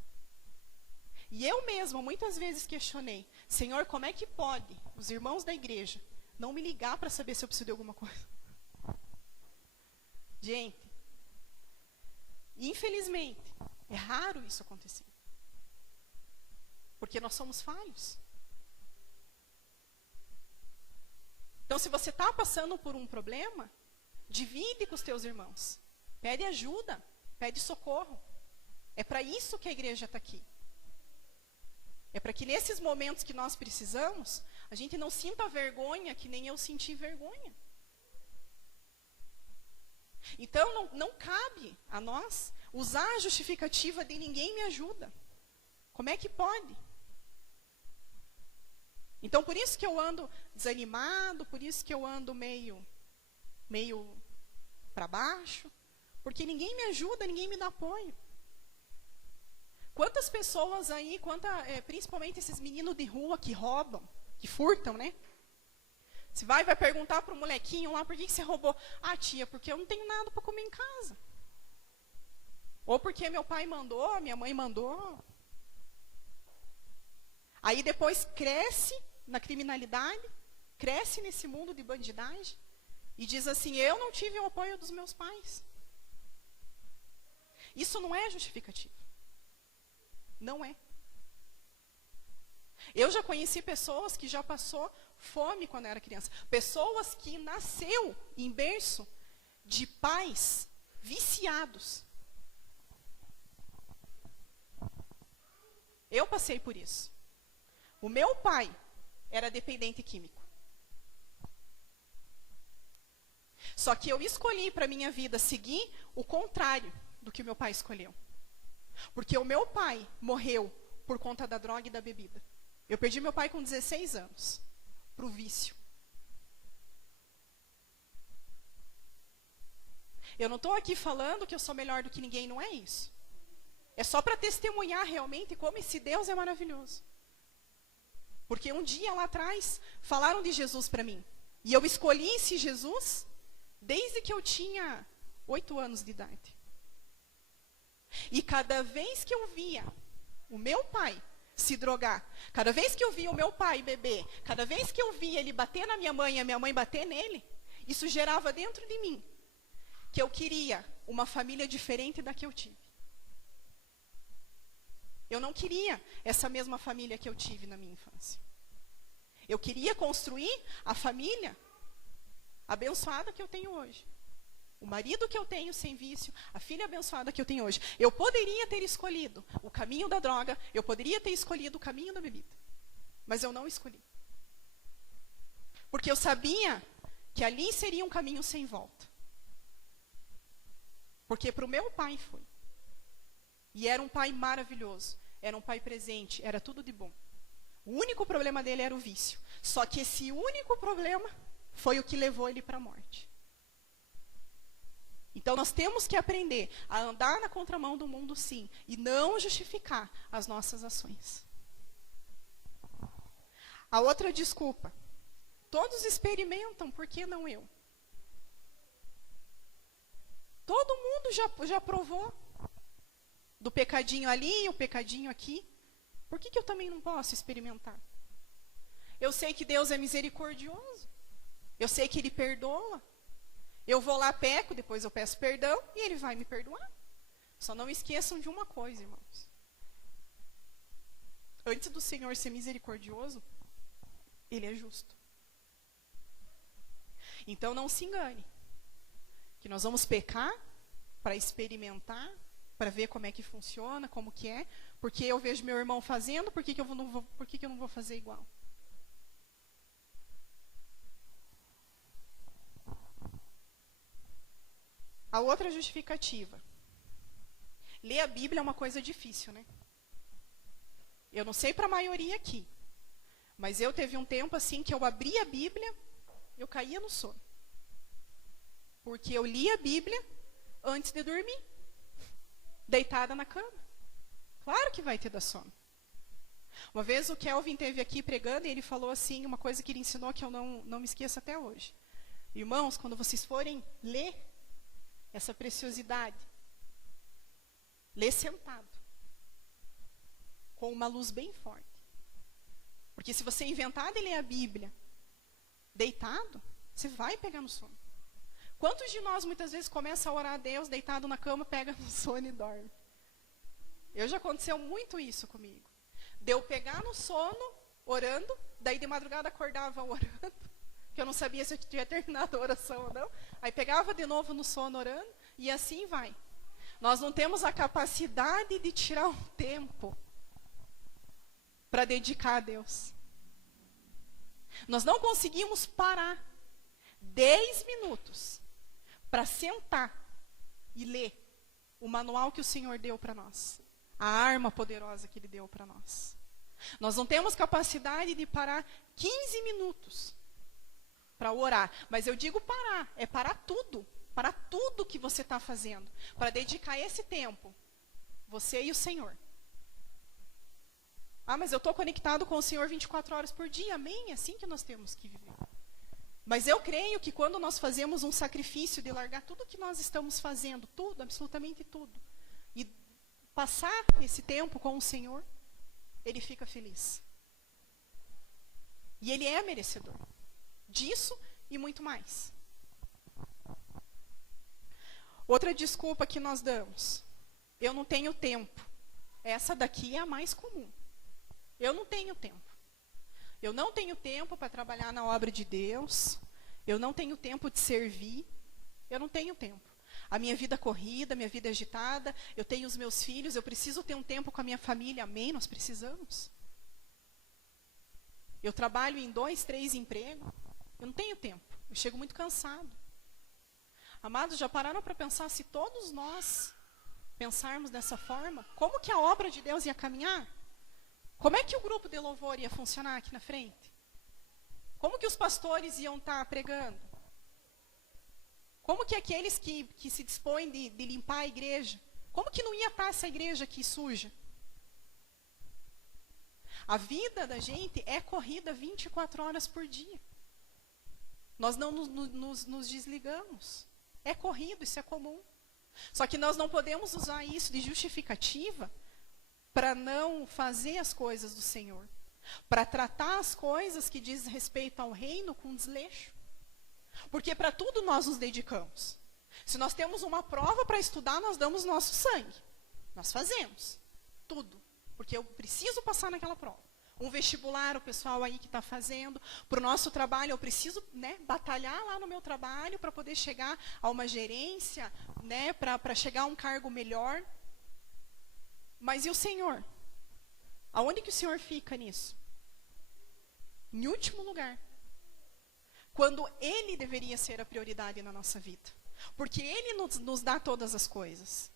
E eu mesma, muitas vezes questionei, Senhor, como é que pode os irmãos da igreja não me ligar para saber se eu preciso de alguma coisa? Gente, infelizmente, é raro isso acontecer. Porque nós somos falhos. Então, se você está passando por um problema, divide com os teus irmãos. Pede ajuda, pede socorro. É para isso que a igreja está aqui. É para que nesses momentos que nós precisamos, a gente não sinta vergonha que nem eu senti vergonha. Então, não cabe a nós usar a justificativa de ninguém me ajuda. Como é que pode? Então, por isso que eu ando desanimado, por isso que eu ando meio para baixo, porque ninguém me ajuda, ninguém me dá apoio. Quantas pessoas aí, principalmente esses meninos de rua que roubam, que furtam, né? Você vai perguntar para o molequinho lá, por que você roubou? Ah, tia, porque eu não tenho nada para comer em casa. Ou porque meu pai mandou, minha mãe mandou. Aí depois cresce na criminalidade, cresce nesse mundo de bandidagem e diz assim, eu não tive o apoio dos meus pais. Isso não é justificativo. Não é. Eu já conheci pessoas que já passou fome quando era criança. Pessoas que nasceu em berço de pais viciados. Eu passei por isso. O meu pai era dependente químico. Só que eu escolhi para minha vida seguir o contrário do que o meu pai escolheu. Porque o meu pai morreu por conta da droga e da bebida. Eu perdi meu pai com 16 anos para o vício. Eu não estou aqui falando que eu sou melhor do que ninguém, não é isso. É só para testemunhar realmente como esse Deus é maravilhoso. Porque um dia lá atrás, falaram de Jesus para mim. E eu escolhi esse Jesus desde que eu tinha 8 anos de idade. E cada vez que eu via o meu pai se drogar, cada vez que eu via o meu pai beber, cada vez que eu via ele bater na minha mãe e a minha mãe bater nele, isso gerava dentro de mim que eu queria uma família diferente da que eu tive. Eu não queria essa mesma família que eu tive na minha infância. Eu queria construir a família abençoada que eu tenho hoje. O marido que eu tenho sem vício, a filha abençoada que eu tenho hoje. Eu poderia ter escolhido o caminho da droga, eu poderia ter escolhido o caminho da bebida. Mas eu não escolhi. Porque eu sabia que ali seria um caminho sem volta. Porque para o meu pai foi. E era um pai maravilhoso, era um pai presente, era tudo de bom. O único problema dele era o vício. Só que esse único problema foi o que levou ele para a morte. Então nós temos que aprender a andar na contramão do mundo, sim, e não justificar as nossas ações. A outra desculpa. Todos experimentam, por que não eu? Todo mundo já provou do pecadinho ali e o pecadinho aqui. Por que eu também não posso experimentar? Eu sei que Deus é misericordioso. Eu sei que Ele perdoa. Eu vou lá, peco, depois eu peço perdão e Ele vai me perdoar. Só não esqueçam de uma coisa, irmãos. Antes do Senhor ser misericordioso, Ele é justo. Então não se engane. Que nós vamos pecar para experimentar, para ver como é que funciona, como que é. Porque eu vejo meu irmão fazendo, por que eu não vou fazer igual? A outra justificativa. Ler a Bíblia é uma coisa difícil, né? Eu não sei para a maioria aqui, mas eu teve um tempo assim que eu abria a Bíblia, eu caía no sono. Porque eu lia a Bíblia antes de dormir, deitada na cama. Claro que vai ter dar sono. Uma vez o Kelvin esteve aqui pregando e ele falou assim, uma coisa que ele ensinou que eu não me esqueço até hoje. Irmãos, quando vocês forem ler essa preciosidade, lê sentado, com uma luz bem forte. Porque se você inventar de ler a Bíblia deitado, você vai pegar no sono. Quantos de nós muitas vezes começa a orar a Deus deitado na cama, pega no sono e dorme? Já aconteceu muito isso comigo. De eu pegar no sono, orando, daí de madrugada acordava orando, que eu não sabia se eu tinha terminado a oração ou não. Aí pegava de novo no sono orando, e assim vai. Nós não temos a capacidade de tirar um tempo para dedicar a Deus. Nós não conseguimos parar 10 minutos para sentar e ler o manual que o Senhor deu para nós. A arma poderosa que Ele deu para nós. Nós não temos capacidade de parar 15 minutos para orar. Mas eu digo parar, é parar tudo. Parar tudo que você está fazendo. Para dedicar esse tempo, você e o Senhor. Ah, mas eu estou conectado com o Senhor 24 horas por dia. Amém? É assim que nós temos que viver. Mas eu creio que quando nós fazemos um sacrifício de largar tudo que nós estamos fazendo, tudo, absolutamente tudo, e passar esse tempo com o Senhor, Ele fica feliz. E Ele é merecedor disso e muito mais. Outra desculpa que nós damos: eu não tenho tempo. Essa daqui é a mais comum. Eu não tenho tempo. Eu não tenho tempo para trabalhar na obra de Deus. Eu não tenho tempo de servir. Eu não tenho tempo. A minha vida é corrida, a minha vida é agitada. Eu tenho os meus filhos, eu preciso ter um tempo com a minha família. Amém? Nós precisamos. Eu trabalho em 2, 3 empregos. Eu não tenho tempo. Eu chego muito cansado. Amados, já pararam para pensar se todos nós pensarmos dessa forma? Como que a obra de Deus ia caminhar? Como é que o grupo de louvor ia funcionar aqui na frente? Como que os pastores iam estar pregando? Como que aqueles que se dispõem de limpar a igreja, como que não ia estar essa igreja aqui suja? A vida da gente é corrida 24 horas por dia. Nós não nos desligamos. É corrido, isso é comum. Só que nós não podemos usar isso de justificativa para não fazer as coisas do Senhor. Para tratar as coisas que diz respeito ao reino com desleixo. Porque para tudo nós nos dedicamos. Se nós temos uma prova para estudar, nós damos nosso sangue. Nós fazemos tudo. Porque eu preciso passar naquela prova. Um vestibular, o pessoal aí que está fazendo. Para o nosso trabalho, eu preciso, né, batalhar lá no meu trabalho para poder chegar a uma gerência, né, para chegar a um cargo melhor. Mas e o Senhor? Aonde que o Senhor fica nisso? Em último lugar. Quando Ele deveria ser a prioridade na nossa vida. Porque Ele nos dá todas as coisas.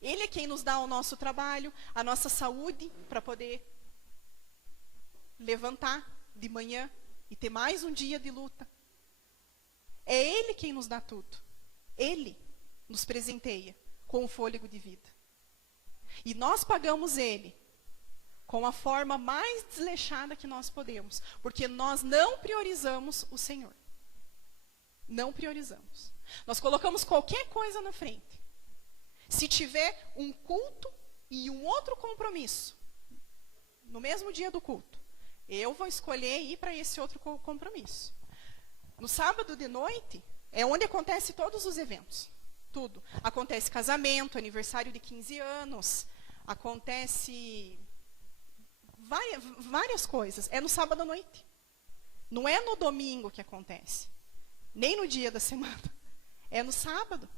Ele é quem nos dá o nosso trabalho, a nossa saúde, para poder levantar de manhã e ter mais um dia de luta. É Ele quem nos dá tudo. Ele nos presenteia com o fôlego de vida. E nós pagamos Ele com a forma mais desleixada que nós podemos. Porque nós não priorizamos o Senhor. Não priorizamos. Nós colocamos qualquer coisa na frente. Se tiver um culto e um outro compromisso, no mesmo dia do culto, eu vou escolher ir para esse outro compromisso. No sábado de noite, é onde acontece todos os eventos. Tudo. Acontece casamento, aniversário de 15 anos, acontece várias coisas. É no sábado à noite. Não é no domingo que acontece. Nem no dia da semana. É no sábado.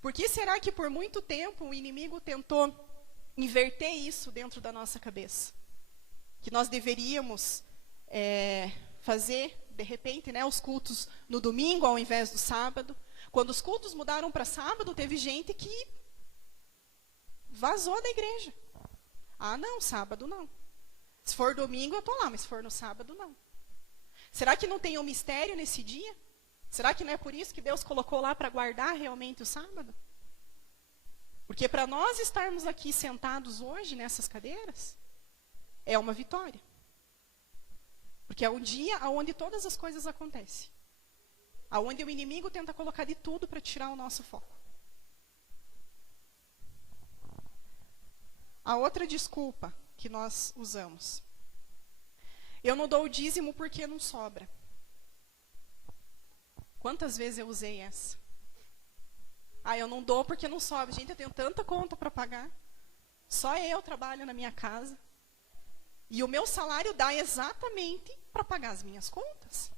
Por que será que por muito tempo o inimigo tentou inverter isso dentro da nossa cabeça? Que nós deveríamos fazer, de repente, né, os cultos no domingo ao invés do sábado. Quando os cultos mudaram para sábado, teve gente que vazou da igreja. Ah, não, sábado não. Se for domingo eu estou lá, mas se for no sábado não. Será que não tem um mistério nesse dia? Será que não é por isso que Deus colocou lá para guardar realmente o sábado? Porque para nós estarmos aqui sentados hoje nessas cadeiras, é uma vitória. Porque é um dia onde todas as coisas acontecem. Onde o inimigo tenta colocar de tudo para tirar o nosso foco. A outra desculpa que nós usamos. Eu não dou o dízimo porque não sobra. Quantas vezes eu usei essa? Eu não dou porque não sobra. Gente, eu tenho tanta conta para pagar. Só eu trabalho na minha casa. E o meu salário dá exatamente para pagar as minhas contas.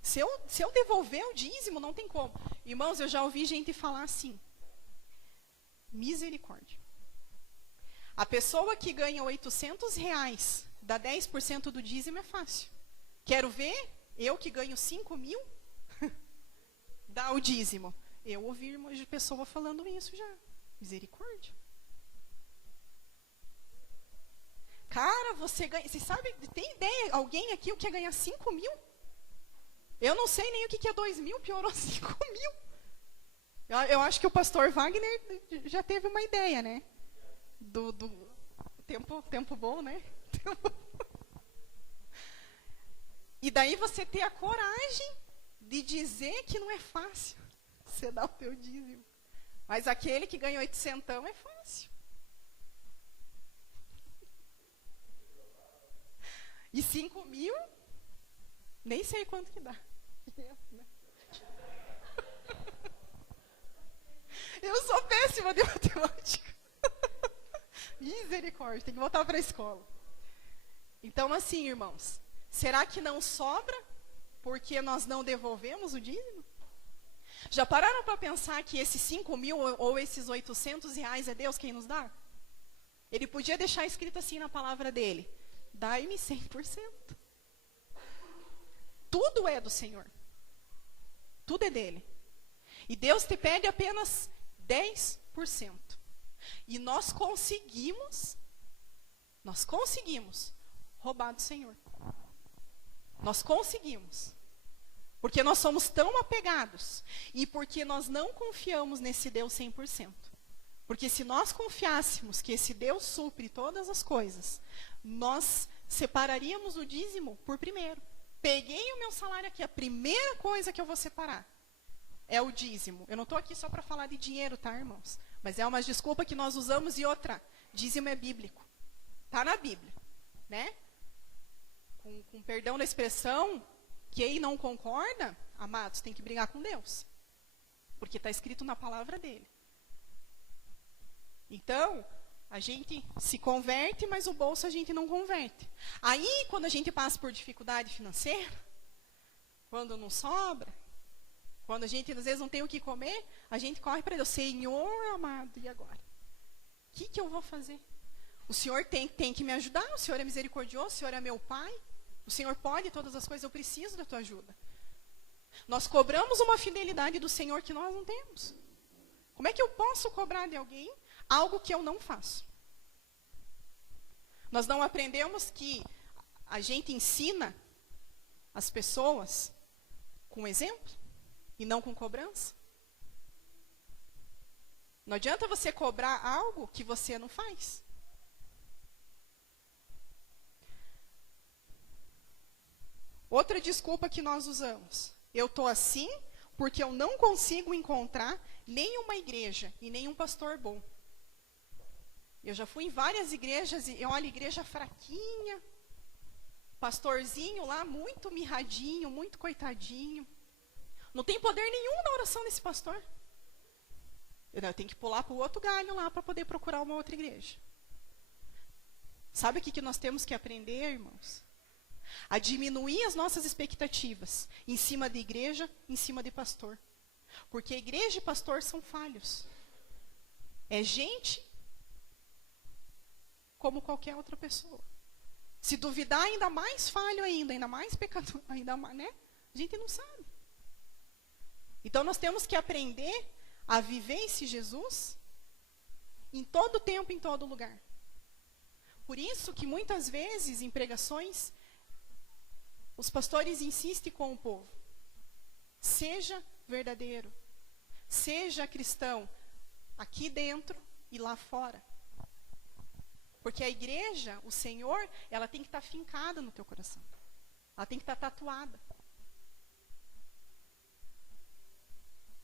Se eu devolver o dízimo, não tem como. Irmãos, eu já ouvi gente falar assim. Misericórdia. A pessoa que ganha R$800, dá 10% do dízimo é fácil. Quero ver, eu que ganho 5.000, dá o dízimo. Eu ouvi uma pessoa falando isso já. Misericórdia. Cara, você ganha... Você sabe, tem ideia, alguém aqui o que é ganhar 5.000? Eu não sei nem o que é 2.000, piorou 5.000. Eu acho que o pastor Wagner já teve uma ideia, né? Do tempo bom, né? E daí você ter a coragem de dizer que não é fácil você dar o teu dízimo. Mas aquele que ganha 800 é fácil. E 5.000, nem sei quanto que dá. Eu sou péssima de matemática. Misericórdia, tem que voltar para a escola. Então, assim, irmãos, será que não sobra porque nós não devolvemos o dízimo? Já pararam para pensar que esses 5.000 ou esses R$800 é Deus quem nos dá? Ele podia deixar escrito assim na palavra dele: dai-me 100%. Tudo é do Senhor. Tudo é dele. E Deus te pede apenas 10%. E nós conseguimos roubar do Senhor. Nós conseguimos. Porque nós somos tão apegados e porque nós não confiamos nesse Deus 100%. Porque se nós confiássemos que esse Deus supre todas as coisas, nós separaríamos o dízimo por primeiro. Peguei o meu salário aqui, a primeira coisa que eu vou separar é o dízimo. Eu não estou aqui só para falar de dinheiro, tá, irmãos? Mas é uma desculpa que nós usamos. E outra, dízimo é bíblico. Está na Bíblia, né? Com perdão da expressão, quem não concorda, amados, tem que brigar com Deus. Porque está escrito na palavra dele. Então, a gente se converte, mas o bolso a gente não converte. Aí, quando a gente passa por dificuldade financeira, quando não sobra, quando a gente às vezes não tem o que comer, a gente corre para Deus. Senhor amado, e agora? O que eu vou fazer? O Senhor tem que me ajudar, o Senhor é misericordioso, o Senhor é meu Pai, o Senhor pode todas as coisas, eu preciso da tua ajuda. Nós cobramos uma fidelidade do Senhor que nós não temos. Como é que eu posso cobrar de alguém algo que eu não faço? Nós não aprendemos que a gente ensina as pessoas com exemplo e não com cobrança? Não adianta você cobrar algo que você não faz. Outra desculpa que nós usamos. Eu estou assim porque eu não consigo encontrar nenhuma igreja e nenhum pastor bom. Eu já fui em várias igrejas e olha, igreja fraquinha, pastorzinho lá, muito mirradinho, muito coitadinho. Não tem poder nenhum na oração desse pastor. Eu tenho que pular para o outro galho lá para poder procurar uma outra igreja. Sabe o que nós temos que aprender, irmãos? A diminuir as nossas expectativas em cima de igreja, em cima de pastor. Porque igreja e pastor são falhos. É gente como qualquer outra pessoa. Se duvidar, ainda mais falho ainda mais pecador, ainda mais, né? A gente não sabe. Então nós temos que aprender a viver esse Jesus em todo tempo, em todo lugar. Por isso que muitas vezes em pregações os pastores insistem com o povo. Seja verdadeiro. Seja cristão aqui dentro e lá fora. Porque a igreja, o Senhor, ela tem que estar fincada no teu coração. Ela tem que estar tatuada.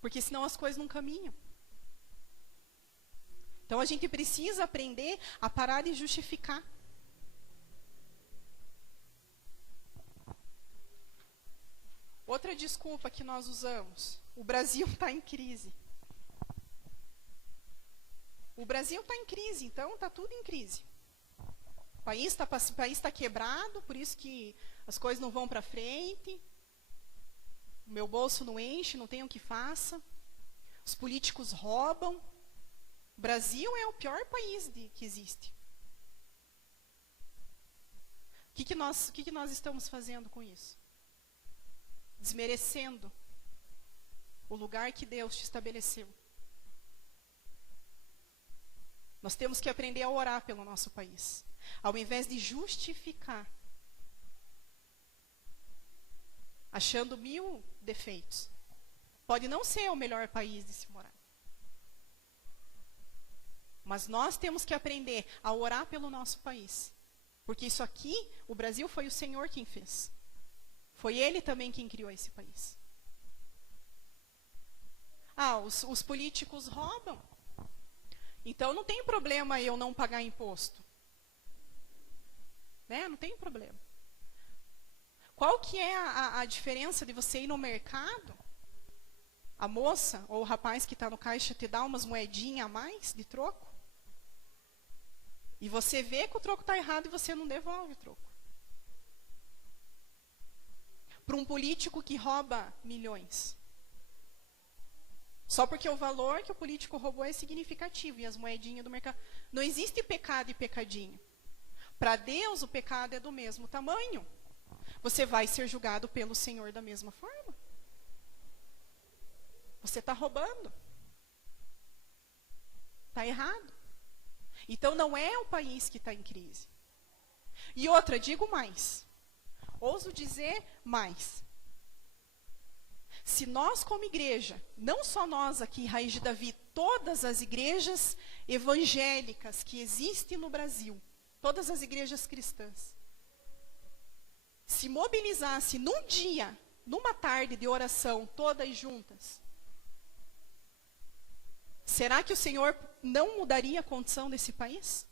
Porque senão as coisas não caminham. Então a gente precisa aprender a parar de justificar. Outra desculpa que nós usamos. O Brasil está em crise. O Brasil está em crise, então está tudo em crise. O país está quebrado, por isso que as coisas não vão para frente. O meu bolso não enche, não tem o que faça. Os políticos roubam. O Brasil é o pior país que existe. O que nós estamos fazendo com isso? Desmerecendo o lugar que Deus te estabeleceu. Nós temos que aprender a orar pelo nosso país, ao invés de justificar, achando 1000 defeitos. Pode não ser o melhor país de se morar. Mas nós temos que aprender a orar pelo nosso país. Porque isso aqui, o Brasil, foi o Senhor quem fez. Foi Ele também quem criou esse país. Os políticos roubam. Então não tem problema eu não pagar imposto. Né? Não tem problema. Qual que é a diferença de você ir no mercado, a moça ou o rapaz que está no caixa te dá umas moedinhas a mais de troco, e você vê que o troco está errado e você não devolve o troco. Para um político que rouba milhões. Só porque o valor que o político roubou é significativo e as moedinhas do mercado. Não existe pecado e pecadinho. Para Deus, o pecado é do mesmo tamanho. Você vai ser julgado pelo Senhor da mesma forma. Você está roubando. Está errado. Então não é o país que está em crise. E outra, digo mais. Ouso dizer mais. Se nós como igreja, não só nós aqui, Raiz de Davi, todas as igrejas evangélicas que existem no Brasil, todas as igrejas cristãs, se mobilizasse num dia, numa tarde de oração, todas juntas, será que o Senhor não mudaria a condição desse país?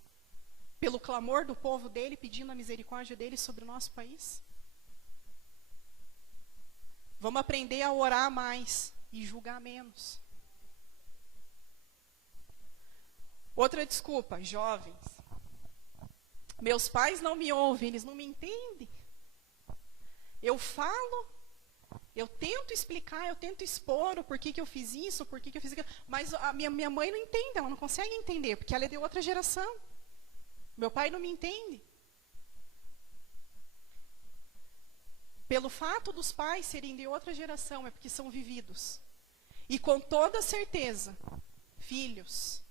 Pelo clamor do povo dele, pedindo a misericórdia dele sobre o nosso país? Vamos aprender a orar mais e julgar menos. Outra desculpa, jovens. Meus pais não me ouvem, eles não me entendem. Eu falo, eu tento explicar, eu tento expor o porquê que eu fiz isso, o porquê que eu fiz aquilo, mas a minha mãe não entende, ela não consegue entender, porque ela é de outra geração. Meu pai não me entende. Pelo fato dos pais serem de outra geração, é porque são vividos. E com toda certeza, filhos,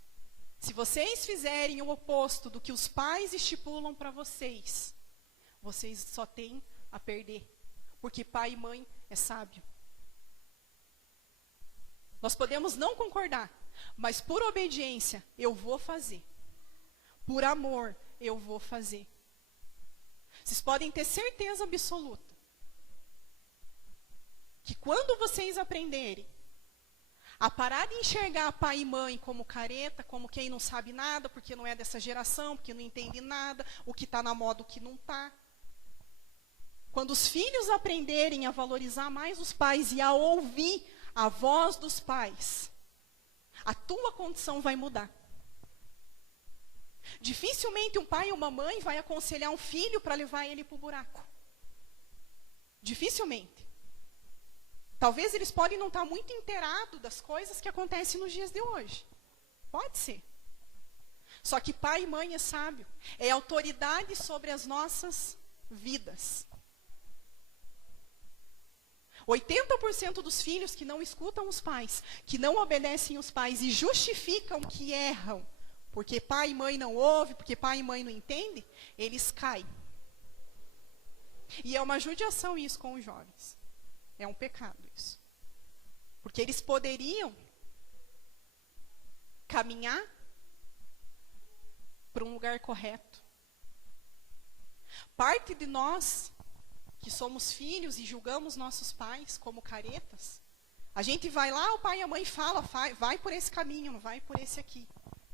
se vocês fizerem o oposto do que os pais estipulam para vocês, vocês só têm a perder. Porque pai e mãe é sábio. Nós podemos não concordar, mas por obediência eu vou fazer. Por amor eu vou fazer. Vocês podem ter certeza absoluta que quando vocês aprenderem a parar de enxergar pai e mãe como careta, como quem não sabe nada, porque não é dessa geração, porque não entende nada, o que está na moda, o que não está. Quando os filhos aprenderem a valorizar mais os pais e a ouvir a voz dos pais, a tua condição vai mudar. Dificilmente um pai ou uma mãe vai aconselhar um filho para levar ele para o buraco. Dificilmente. Talvez eles podem não estar muito inteirados das coisas que acontecem nos dias de hoje. Pode ser. Só que pai e mãe é sábio. É autoridade sobre as nossas vidas. 80% dos filhos que não escutam os pais, que não obedecem os pais e justificam que erram, porque pai e mãe não ouvem, porque pai e mãe não entendem, eles caem. E é uma judiação isso com os jovens. É um pecado isso. Porque eles poderiam caminhar para um lugar correto. Parte de nós, que somos filhos e julgamos nossos pais como caretas, a gente vai lá, o pai e a mãe falam, vai por esse caminho, não vai por esse aqui.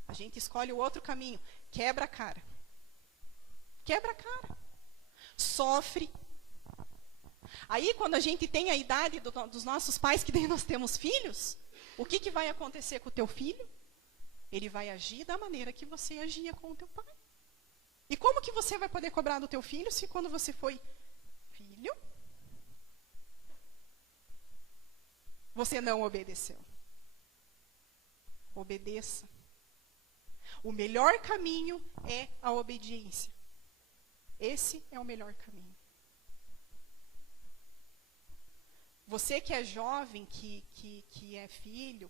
A gente escolhe o outro caminho, quebra a cara. Quebra a cara. Sofre. Aí, quando a gente tem a idade dos nossos pais, que daí nós temos filhos, o que vai acontecer com o teu filho? Ele vai agir da maneira que você agia com o teu pai. E como que você vai poder cobrar do teu filho se quando você foi filho, você não obedeceu? Obedeça. O melhor caminho é a obediência. Esse é o melhor caminho. Você que é jovem, que é filho,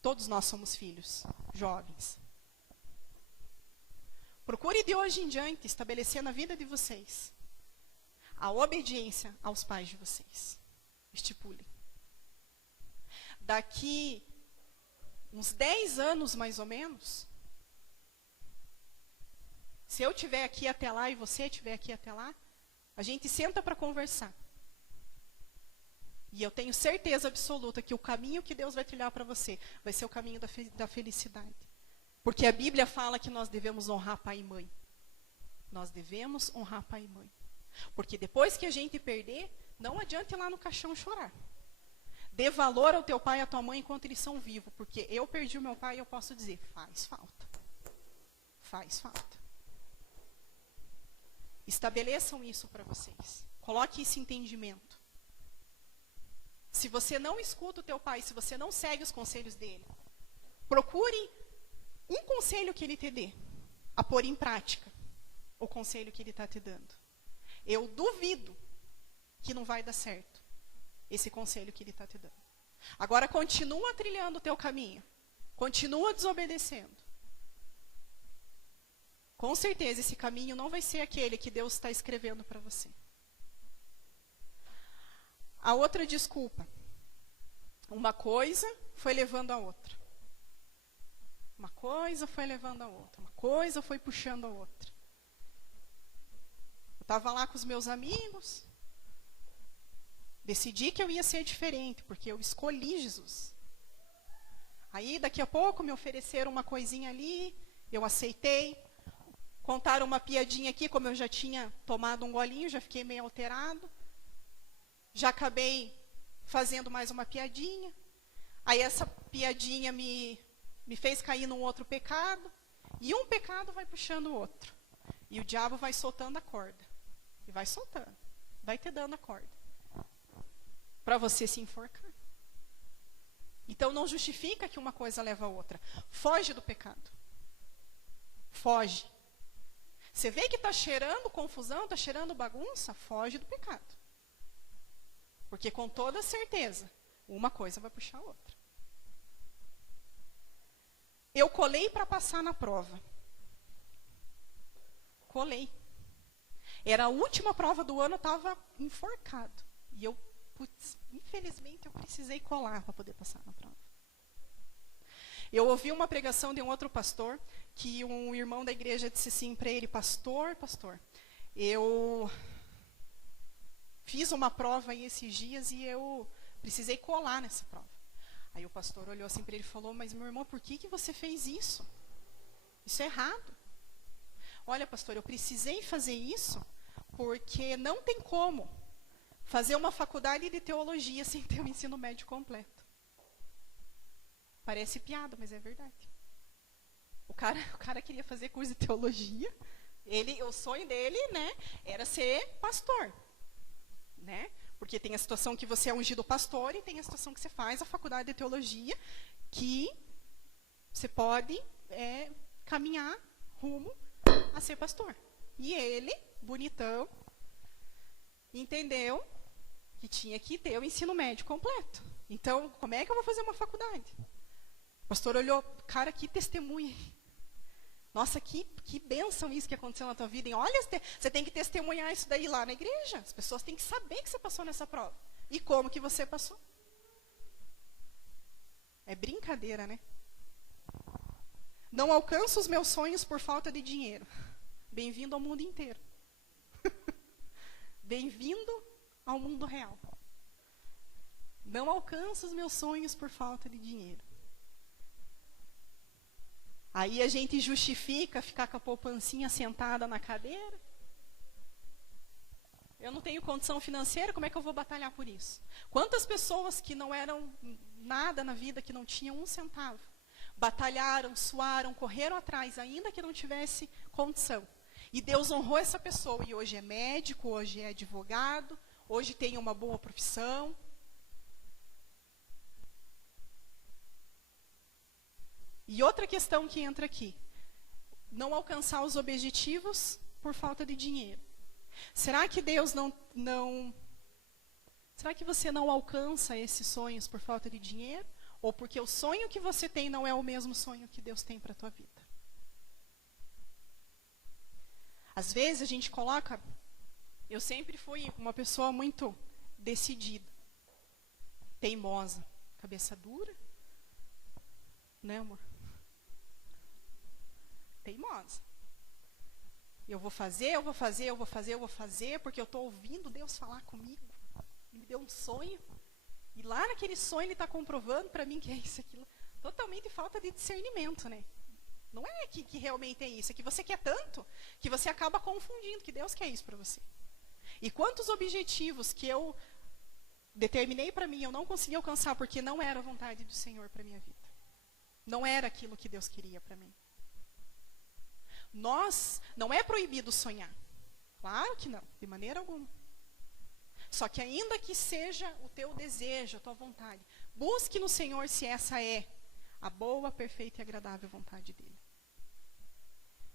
todos nós somos filhos, jovens. Procure de hoje em diante estabelecer na vida de vocês a obediência aos pais de vocês. Estipulem. Daqui uns 10 anos, mais ou menos, se eu estiver aqui até lá e você estiver aqui até lá, a gente senta para conversar. E eu tenho certeza absoluta que o caminho que Deus vai trilhar para você vai ser o caminho da felicidade. Porque a Bíblia fala que nós devemos honrar pai e mãe. Nós devemos honrar pai e mãe. Porque depois que a gente perder, não adianta ir lá no caixão chorar. Dê valor ao teu pai e à tua mãe enquanto eles são vivos. Porque eu perdi o meu pai e eu posso dizer, faz falta. Faz falta. Estabeleçam isso para vocês. Coloque esse entendimento. Se você não escuta o teu pai, se você não segue os conselhos dele, procure um conselho que ele te dê, a pôr em prática o conselho que ele está te dando. Eu duvido que não vai dar certo esse conselho que ele está te dando. Agora continua trilhando o teu caminho, continua desobedecendo. Com certeza esse caminho não vai ser aquele que Deus está escrevendo para você. A outra desculpa, Uma coisa foi levando a outra. Uma coisa foi levando a outra. Uma coisa foi puxando a outra. Eu estava lá com os meus amigos. Decidi que eu ia ser diferente, porque eu escolhi Jesus. Aí, daqui a pouco, me ofereceram uma coisinha ali, eu aceitei. Contaram uma piadinha aqui, como eu já tinha tomado um golinho, já fiquei meio alterado. Já acabei fazendo mais uma piadinha. Aí essa piadinha me fez cair num outro pecado. E um pecado vai puxando o outro. E o diabo vai soltando a corda. E vai soltando. Vai te dando a corda. Para você se enforcar. Então não justifica que uma coisa leva a outra. Foge do pecado. Foge. Você vê que está cheirando confusão, está cheirando bagunça, foge do pecado. Porque com toda certeza, uma coisa vai puxar a outra. Eu colei para passar na prova. Colei. Era a última prova do ano, eu estava enforcado. E eu, infelizmente, eu precisei colar para poder passar na prova. Eu ouvi uma pregação de um outro pastor, que um irmão da igreja disse assim para ele: pastor, eu fiz uma prova aí esses dias e eu precisei colar nessa prova. Aí o pastor olhou assim para ele e falou: mas meu irmão, por que você fez isso? Isso é errado. Olha, pastor, eu precisei fazer isso porque não tem como fazer uma faculdade de teologia sem ter o ensino médio completo. Parece piada, mas é verdade. O cara queria fazer curso de teologia. O sonho dele, né, era ser pastor, né? Porque tem a situação que você é ungido pastor e tem a situação que você faz a faculdade de teologia, que você pode caminhar rumo a ser pastor. E ele, bonitão, entendeu que tinha que ter o ensino médio completo. Então, como é que eu vou fazer uma faculdade? O pastor olhou: cara, que testemunha. Nossa, que bênção isso que aconteceu na tua vida. E olha, você tem que testemunhar isso daí lá na igreja. As pessoas têm que saber que você passou nessa prova. E como que você passou. É brincadeira, né? Não alcanço os meus sonhos por falta de dinheiro. Bem-vindo ao mundo inteiro. Bem-vindo ao mundo real. Não alcanço os meus sonhos por falta de dinheiro. Aí a gente justifica ficar com a poupancinha sentada na cadeira. Eu não tenho condição financeira, como é que eu vou batalhar por isso? Quantas pessoas que não eram nada na vida, que não tinham um centavo, batalharam, suaram, correram atrás, ainda que não tivesse condição. E Deus honrou essa pessoa, e hoje é médico, hoje é advogado, hoje tem uma boa profissão. E outra questão que entra aqui: não alcançar os objetivos por falta de dinheiro. Será que Deus será que você não alcança esses sonhos por falta de dinheiro? Ou porque o sonho que você tem não é o mesmo sonho que Deus tem para a tua vida? Às vezes a gente coloca... Eu sempre fui uma pessoa muito decidida, teimosa, cabeça dura, né, amor? Teimosa. Eu vou fazer, porque eu estou ouvindo Deus falar comigo. Ele me deu um sonho. E lá naquele sonho ele está comprovando para mim que é isso, aquilo. Totalmente falta de discernimento, né? Não é que realmente é isso. É que você quer tanto que você acaba confundindo que Deus quer isso para você. E quantos objetivos que eu determinei para mim, eu não consegui alcançar porque não era a vontade do Senhor para minha vida. Não era aquilo que Deus queria para mim. Não é proibido sonhar. Claro que não, de maneira alguma. Só que ainda que seja o teu desejo, a tua vontade, busque no Senhor se essa é a boa, perfeita e agradável vontade dEle.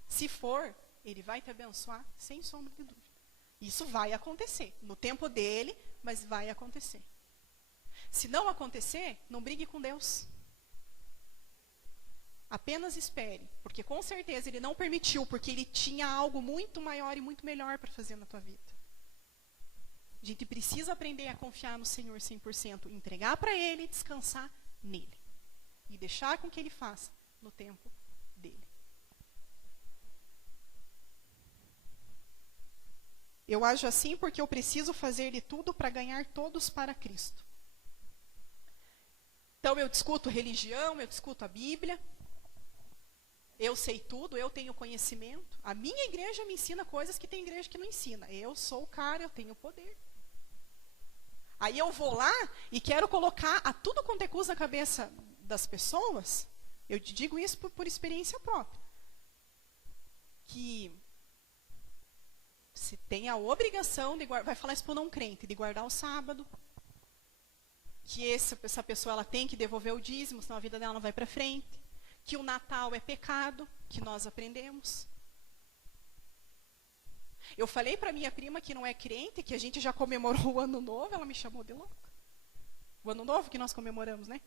Se for, Ele vai te abençoar sem sombra de dúvida. Isso vai acontecer, no tempo dEle, mas vai acontecer. Se não acontecer, não brigue com Deus. Apenas espere, porque com certeza Ele não permitiu, porque Ele tinha algo muito maior e muito melhor para fazer na tua vida. A gente precisa aprender a confiar no Senhor 100%, entregar para Ele e descansar nele. E deixar com que Ele faça no tempo dele. Eu ajo assim porque eu preciso fazer de tudo para ganhar todos para Cristo. Então eu discuto religião, eu discuto a Bíblia. Eu sei tudo, eu tenho conhecimento. A minha igreja me ensina coisas que tem igreja que não ensina. Eu sou o cara, eu tenho poder. Aí eu vou lá e quero colocar a tudo quanto é custo na cabeça das pessoas. Eu te digo isso por experiência própria. Que se tem a obrigação de guardar, vai falar isso para o não crente, de guardar o sábado. Que essa pessoa ela tem que devolver o dízimo, senão a vida dela não vai para frente. Que o Natal é pecado, que nós aprendemos. Eu falei para minha prima que não é crente, que a gente já comemorou o Ano Novo, ela me chamou de louca. O Ano Novo que nós comemoramos, né?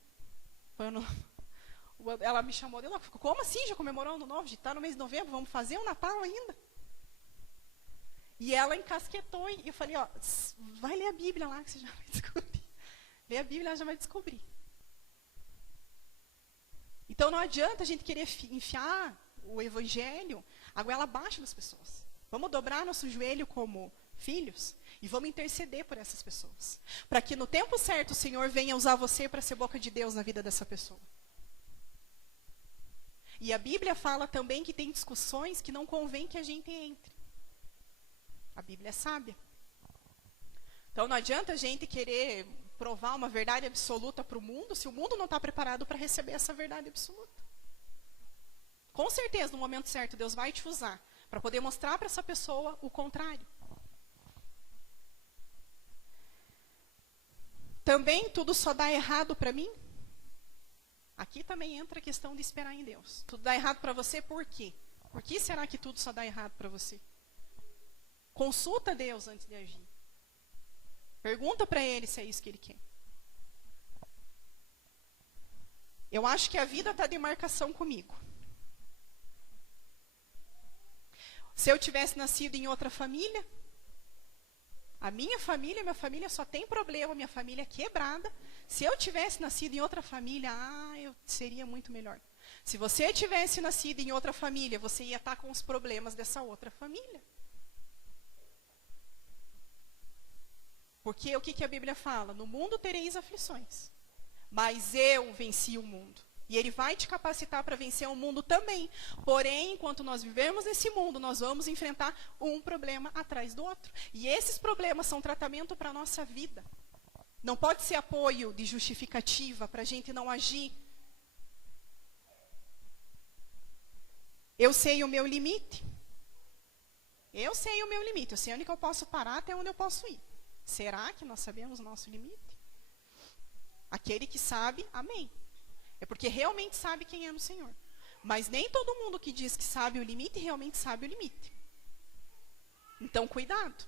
Foi ela me chamou de louca. Como assim já comemorou o Ano Novo? A gente está no mês de novembro, vamos fazer o Natal ainda? E ela encasquetou e eu falei, ó, vai ler a Bíblia lá que você já vai descobrir. Lê a Bíblia, ela já vai descobrir. Então não adianta a gente querer enfiar o Evangelho a goela abaixo das pessoas. Vamos dobrar nosso joelho como filhos e vamos interceder por essas pessoas. Para que no tempo certo o Senhor venha usar você para ser boca de Deus na vida dessa pessoa. E a Bíblia fala também que tem discussões que não convém que a gente entre. A Bíblia é sábia. Então não adianta a gente querer provar uma verdade absoluta para o mundo se o mundo não está preparado para receber essa verdade absoluta. Com certeza, no momento certo, Deus vai te usar para poder mostrar para essa pessoa o contrário. Também tudo só dá errado para mim? Aqui também entra a questão de esperar em Deus. Tudo dá errado para você por quê? Por que será que tudo só dá errado para você? Consulta Deus antes de agir. Pergunta para Ele se é isso que Ele quer. Eu acho que a vida está de marcação comigo. Se eu tivesse nascido em outra família, minha família só tem problema, minha família é quebrada. Se eu tivesse nascido em outra família, eu seria muito melhor. Se você tivesse nascido em outra família, você ia estar com os problemas dessa outra família. Porque o que a Bíblia fala? No mundo tereis aflições, mas eu venci o mundo. E Ele vai te capacitar para vencer o mundo também. Porém, enquanto nós vivemos nesse mundo, nós vamos enfrentar um problema atrás do outro. E esses problemas são tratamento para a nossa vida. Não pode ser apoio de justificativa para a gente não agir. Eu sei o meu limite. Eu sei o meu limite. Eu sei onde que eu posso parar, até onde eu posso ir. Será que nós sabemos o nosso limite? Aquele que sabe, amém. É porque realmente sabe quem é no Senhor. Mas nem todo mundo que diz que sabe o limite, realmente sabe o limite. Então, cuidado.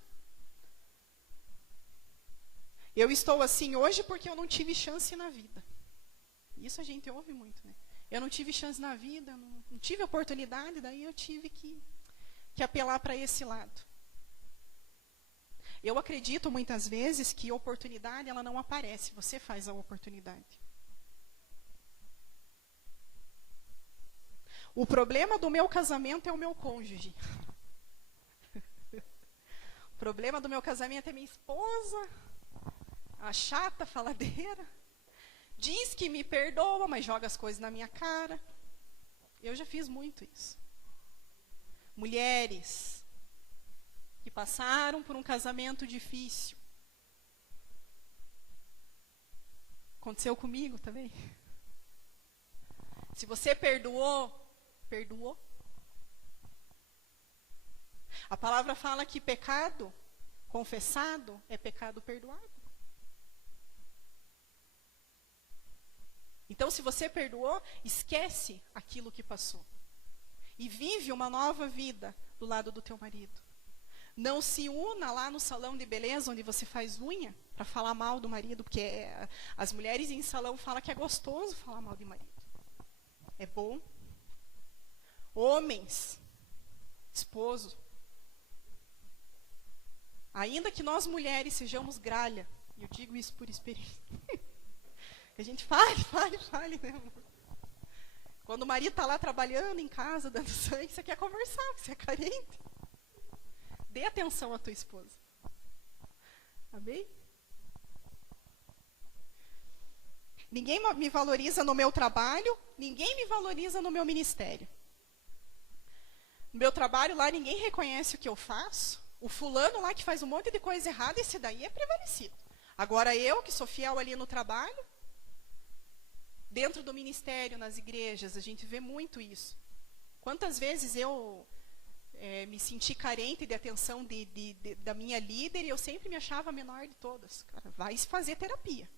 Eu estou assim hoje porque eu não tive chance na vida. Isso a gente ouve muito, né? Eu não tive chance na vida, não tive oportunidade, daí eu tive que apelar para esse lado. Eu acredito muitas vezes que oportunidade ela não aparece, você faz a oportunidade. O problema do meu casamento é o meu cônjuge. O problema do meu casamento é minha esposa, a chata, faladeira. Diz que me perdoa, mas joga as coisas na minha cara. Eu já fiz muito isso. Mulheres que passaram por um casamento difícil. Aconteceu comigo também. Se você perdoou. A palavra fala que pecado confessado é pecado perdoado. Então, se você perdoou, esquece aquilo que passou. E vive uma nova vida do lado do teu marido. Não se una lá no salão de beleza, onde você faz unha, para falar mal do marido, porque as mulheres em salão falam que é gostoso falar mal de marido. É bom. Homens, esposo. Ainda que nós mulheres sejamos gralha, e eu digo isso por experiência, que a gente fale, né, amor? Quando o marido está lá trabalhando em casa, dando sangue, você quer conversar, você é carente. Dê atenção à tua esposa. Amém? Ninguém me valoriza no meu trabalho, ninguém me valoriza no meu ministério. No meu trabalho lá, ninguém reconhece o que eu faço. O fulano lá que faz um monte de coisa errada, esse daí é prevalecido. Agora eu, que sou fiel ali no trabalho, dentro do ministério, nas igrejas, a gente vê muito isso. Quantas vezes eu me senti carente de atenção da minha líder e eu sempre me achava a menor de todas. Cara, vai se fazer terapia.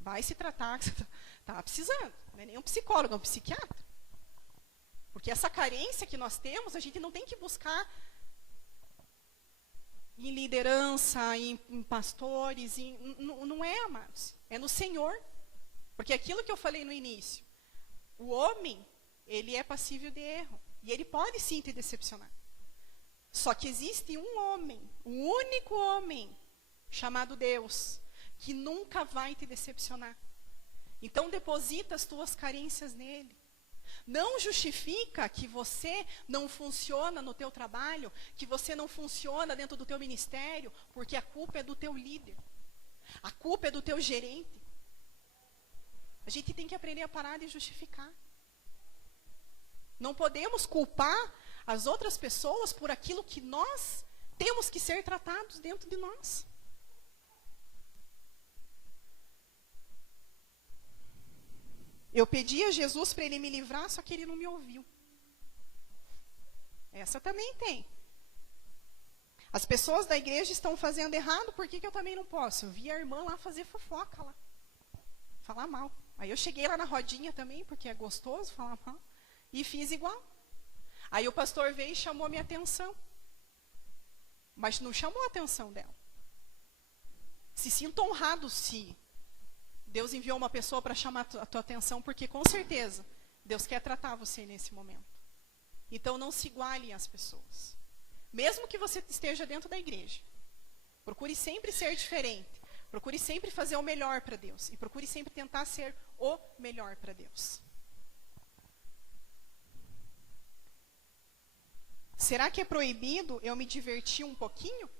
Vai se tratar, que você está precisando. Não é nem um psicólogo, é um psiquiatra. Porque essa carência que nós temos, a gente não tem que buscar em liderança, em pastores, não é, amados. É no Senhor. Porque aquilo que eu falei no início, o homem, ele é passível de erro. E ele pode sim te decepcionar. Só que existe um homem, um único homem, chamado Deus, que nunca vai te decepcionar. Então deposita as tuas carências nele. Não justifica que você não funciona no teu trabalho, que você não funciona dentro do teu ministério, porque a culpa é do teu líder. A culpa é do teu gerente. A gente tem que aprender a parar de justificar. Não podemos culpar as outras pessoas por aquilo que nós temos que ser tratados dentro de nós. Eu pedi a Jesus para ele me livrar, só que ele não me ouviu. Essa também tem. As pessoas da igreja estão fazendo errado, por que eu também não posso? Eu vi a irmã lá fazer fofoca lá. Falar mal. Aí eu cheguei lá na rodinha também, porque é gostoso falar mal. E fiz igual. Aí o pastor veio e chamou a minha atenção. Mas não chamou a atenção dela. Se sinta honrado se Deus enviou uma pessoa para chamar a tua atenção, porque com certeza Deus quer tratar você nesse momento. Então não se iguale às pessoas. Mesmo que você esteja dentro da igreja. Procure sempre ser diferente. Procure sempre fazer o melhor para Deus. E procure sempre tentar ser o melhor para Deus. Será que é proibido eu me divertir um pouquinho?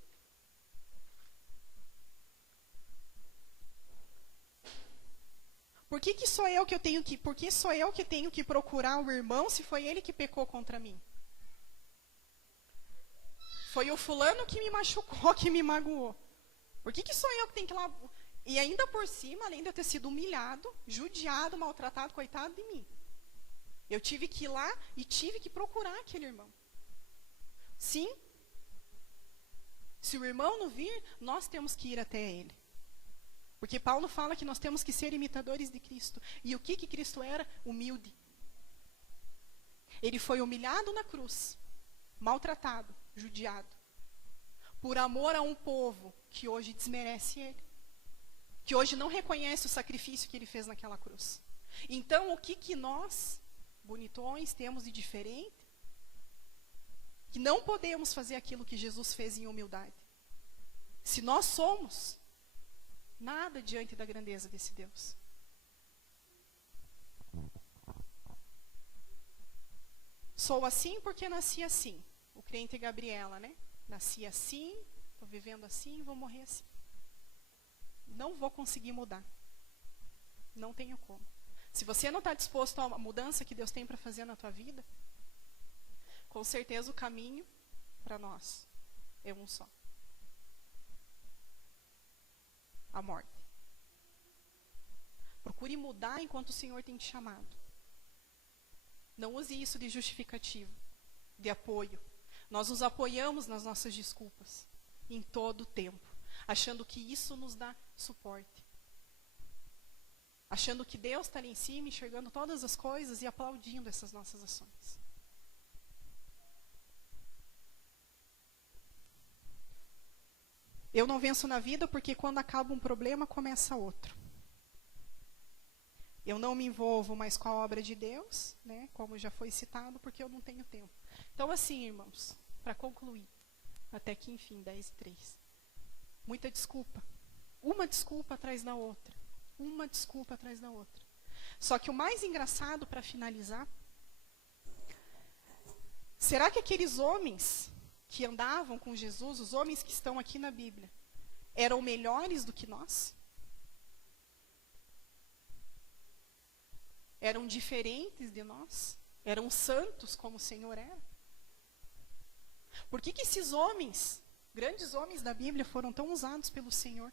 Por que sou eu que tenho que procurar o irmão se foi ele que pecou contra mim? Foi o fulano que me machucou, que me magoou. Por que sou eu que tenho que ir lá? E ainda por cima, além de eu ter sido humilhado, judiado, maltratado, coitado de mim. Eu tive que ir lá e tive que procurar aquele irmão. Sim. Se o irmão não vir, nós temos que ir até ele. Porque Paulo fala que nós temos que ser imitadores de Cristo. E o que Cristo era? Humilde. Ele foi humilhado na cruz, maltratado, judiado, por amor a um povo que hoje desmerece ele, que hoje não reconhece o sacrifício que ele fez naquela cruz. Então, o que nós, bonitões, temos de diferente? Que não podemos fazer aquilo que Jesus fez em humildade. Se nós somos nada diante da grandeza desse Deus. Sou assim porque nasci assim. O crente Gabriela, né? Nasci assim, estou vivendo assim, vou morrer assim. Não vou conseguir mudar. Não tenho como. Se você não está disposto à mudança que Deus tem para fazer na tua vida, com certeza o caminho para nós é um só. A morte. Procure mudar enquanto o Senhor tem te chamado. Não use isso de justificativo, de apoio. Nós nos apoiamos nas nossas desculpas, em todo o tempo, achando que isso nos dá suporte. Achando que Deus está ali em cima, enxergando todas as coisas e aplaudindo essas nossas ações. Eu não venço na vida porque quando acaba um problema, começa outro. Eu não me envolvo mais com a obra de Deus, né, como já foi citado, porque eu não tenho tempo. Então, assim, irmãos, para concluir, até que enfim, 10:03. Muita desculpa. Uma desculpa atrás da outra. Uma desculpa atrás da outra. Só que o mais engraçado, para finalizar, será que aqueles homens que andavam com Jesus, os homens que estão aqui na Bíblia, eram melhores do que nós? Eram diferentes de nós? Eram santos como o Senhor era? Por que esses homens, grandes homens da Bíblia, foram tão usados pelo Senhor?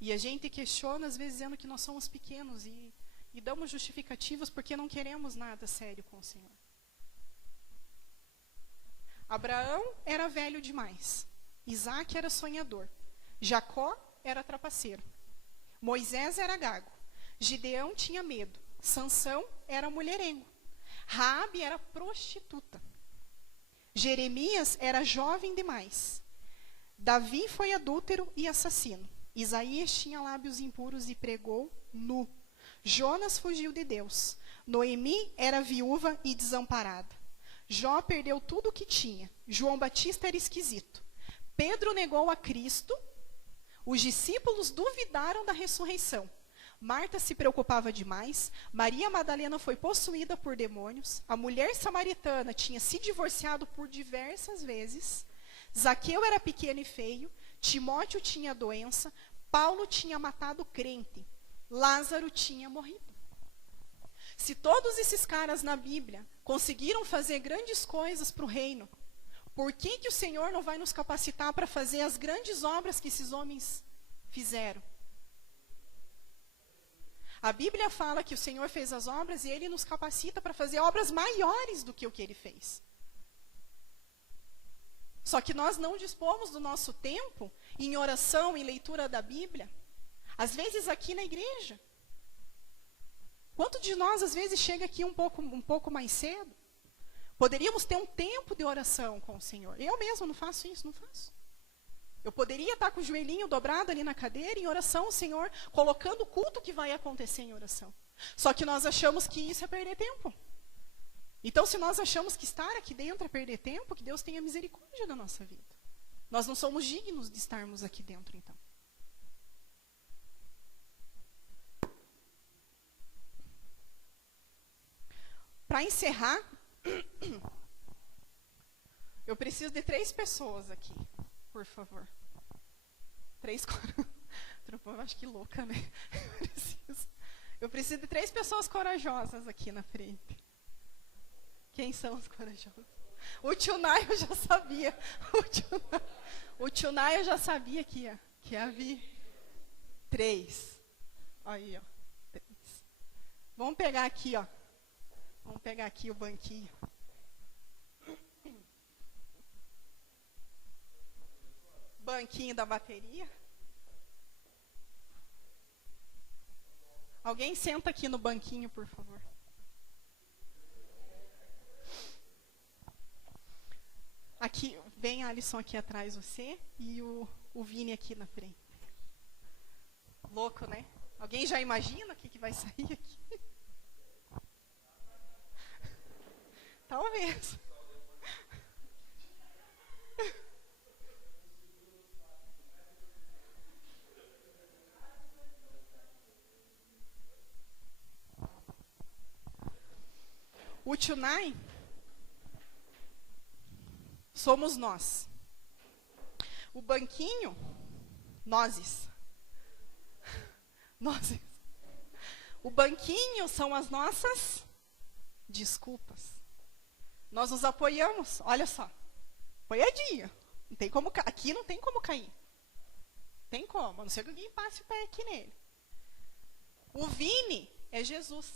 E a gente questiona, às vezes, dizendo que nós somos pequenos e damos justificativas porque não queremos nada sério com o Senhor. Abraão era velho demais. Isaac era sonhador. Jacó era trapaceiro. Moisés era gago. Gideão tinha medo. Sansão era mulherengo. Raabe era prostituta. Jeremias era jovem demais. Davi foi adúltero e assassino. Isaías tinha lábios impuros e pregou nu. Jonas fugiu de Deus. Noemi era viúva e desamparada. Jó perdeu tudo o que tinha. João Batista era esquisito. Pedro negou a Cristo. Os discípulos duvidaram da ressurreição. Marta se preocupava demais. Maria Madalena foi possuída por demônios. A mulher samaritana tinha se divorciado por diversas vezes. Zaqueu era pequeno e feio. Timóteo tinha doença. Paulo tinha matado crente. Lázaro tinha morrido. Se todos esses caras na Bíblia conseguiram fazer grandes coisas para o reino, por que o Senhor não vai nos capacitar para fazer as grandes obras que esses homens fizeram? A Bíblia fala que o Senhor fez as obras e Ele nos capacita para fazer obras maiores do que o que Ele fez. Só que nós não dispomos do nosso tempo em oração, em leitura da Bíblia. Às vezes aqui na igreja. Quanto de nós, às vezes, chega aqui um pouco mais cedo? Poderíamos ter um tempo de oração com o Senhor. Eu mesmo não faço isso, não faço. Eu poderia estar com o joelhinho dobrado ali na cadeira, em oração ao Senhor, colocando o culto que vai acontecer em oração. Só que nós achamos que isso é perder tempo. Então, se nós achamos que estar aqui dentro é perder tempo, que Deus tenha misericórdia da nossa vida. Nós não somos dignos de estarmos aqui dentro, então. Para encerrar, eu preciso de 3 pessoas aqui, por favor. 3, 4. Eu acho que louca, né? Eu preciso de 3 pessoas corajosas aqui na frente. Quem são os corajosos? O Tchunai eu já sabia. O Tchunai eu já sabia que ia vir. 3. Aí, ó. 3. Vamos pegar aqui, ó. Vamos pegar aqui o banquinho. Banquinho da bateria. Alguém senta aqui no banquinho, por favor. Aqui, vem a Alisson aqui atrás, você, e o Vini aqui na frente. Louco, né? Alguém já imagina o que vai sair aqui? Talvez. O Tchunai somos nós. O banquinho, nozes. Nozes. O banquinho são as nossas desculpas. Nós nos apoiamos, olha só. Apoiadinho. Não tem como, aqui não tem como cair. Tem como, a não ser que alguém passe o pé aqui nele. O Vini é Jesus.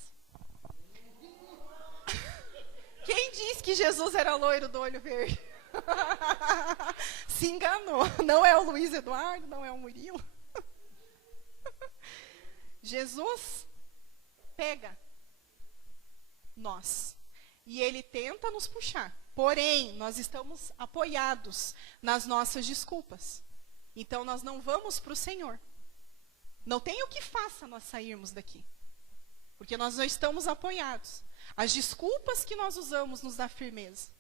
Quem disse que Jesus era loiro do olho verde? Se enganou. Não é o Luiz Eduardo, não é o Murilo. Jesus pega nós e Ele tenta nos puxar. Porém, nós estamos apoiados nas nossas desculpas. Então, nós não vamos para o Senhor. Não tem o que faça nós sairmos daqui. Porque nós não estamos apoiados. As desculpas que nós usamos nos dá firmeza.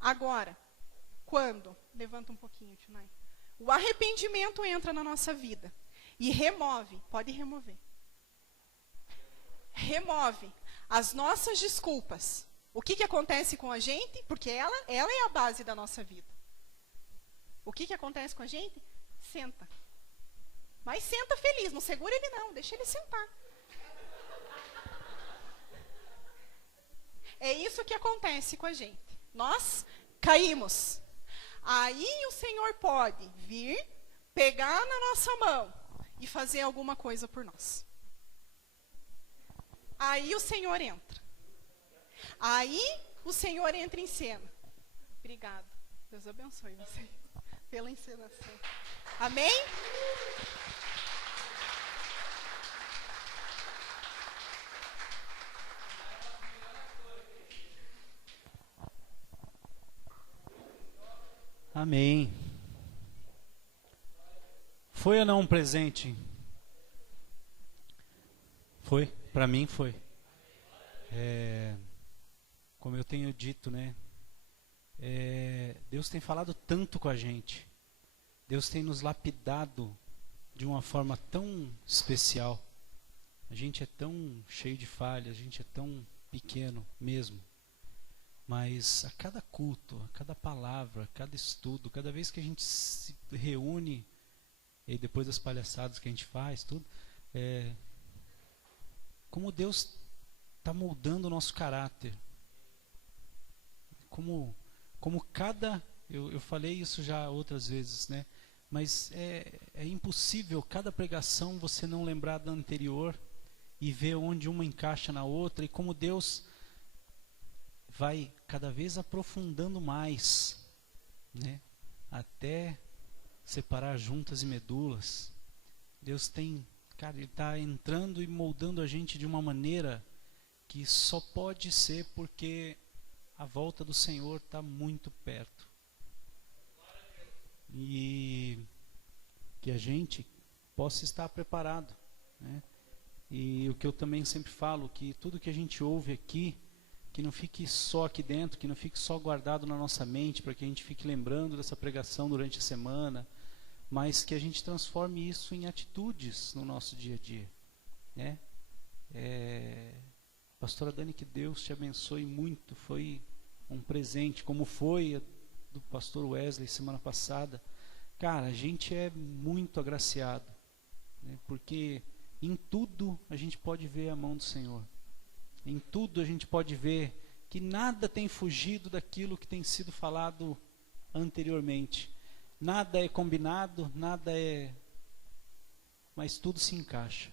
Agora, Quando? Levanta um pouquinho, Tunai. O arrependimento entra na nossa vida e remove, pode remover. Remove as nossas desculpas. O que acontece com a gente? Porque ela é a base da nossa vida. O que acontece com a gente? Senta. Mas senta feliz, não segura ele não, deixa ele sentar. É isso que acontece com a gente. Nós caímos. Aí o Senhor pode vir, pegar na nossa mão e fazer alguma coisa por nós. Aí o Senhor entra. Aí o Senhor entra em cena. Obrigada. Deus abençoe você pela encenação. Amém? Amém. Foi ou não um presente? Foi, para mim foi. Como eu tenho dito, né? Deus tem falado tanto com a gente. Deus tem nos lapidado de uma forma tão especial. A gente é tão cheio de falhas, a gente é tão pequeno mesmo. Mas a cada culto, a cada palavra, a cada estudo, cada vez que a gente se reúne, e depois das palhaçadas que a gente faz, tudo, como Deus está moldando o nosso caráter. Como cada... Eu falei isso já outras vezes, né? Mas é impossível cada pregação você não lembrar da anterior e ver onde uma encaixa na outra, e como Deus vai cada vez aprofundando mais, né? Até separar juntas e medulas. Deus tem, cara, Ele está entrando e moldando a gente de uma maneira que só pode ser porque a volta do Senhor está muito perto. E que a gente possa estar preparado, né? E o que eu também sempre falo, que tudo que a gente ouve aqui, que não fique só aqui dentro, que não fique só guardado na nossa mente, para que a gente fique lembrando dessa pregação durante a semana, mas que a gente transforme isso em atitudes no nosso dia a dia, né? Pastora Dani, que Deus te abençoe muito. Foi um presente, como foi a do pastor Wesley semana passada. Cara, a gente é muito agraciado, né? Porque em tudo a gente pode ver a mão do Senhor. Em tudo a gente pode ver que nada tem fugido daquilo que tem sido falado anteriormente. Nada é combinado, nada é... mas tudo se encaixa,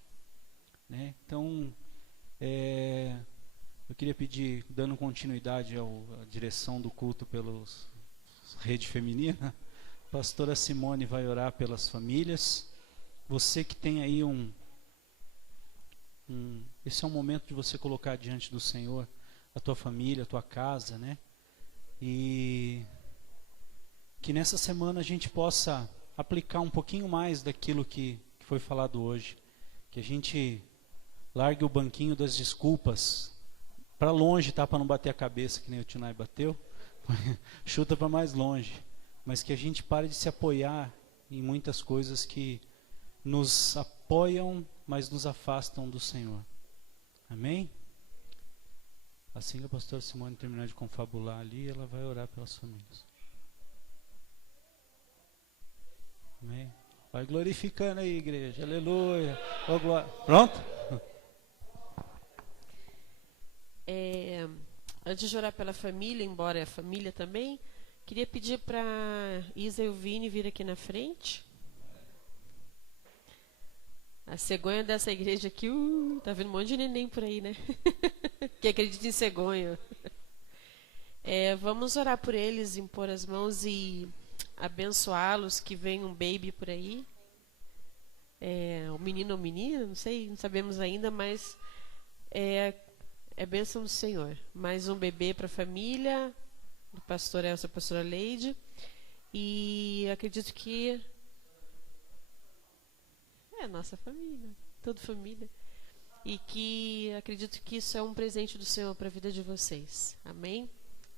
né? Então, eu queria pedir, dando continuidade à direção do culto pelos Rede Feminina, a pastora Simone vai orar pelas famílias. Você que tem aí esse é um momento de você colocar diante do Senhor a tua família, a tua casa, né? E que nessa semana a gente possa aplicar um pouquinho mais daquilo que foi falado hoje. Que a gente largue o banquinho das desculpas para longe, tá? Para não bater a cabeça que nem o Tunai bateu. Chuta para mais longe. Mas que a gente pare de se apoiar em muitas coisas que nos apoiam, mas nos afastam do Senhor. Amém? Assim que a pastora Simone terminar de confabular ali, ela vai orar pelas famílias. Amém? Vai glorificando aí, igreja. Aleluia. Oh, glória. Pronto? Antes de orar pela família, embora é a família também, queria pedir para Isa e o Vini vir aqui na frente. A cegonha dessa igreja aqui, tá vendo um monte de neném por aí, né? Que acredita em cegonha. Vamos orar por eles, impor as mãos e abençoá-los, que vem um baby por aí. Um menino ou menina, não sei, não sabemos ainda, mas é bênção do Senhor. Mais um bebê para a família, do pastor Elcio e a pastora Leide. E acredito que é nossa família, toda família. E que acredito que isso é um presente do Senhor para a vida de vocês. Amém?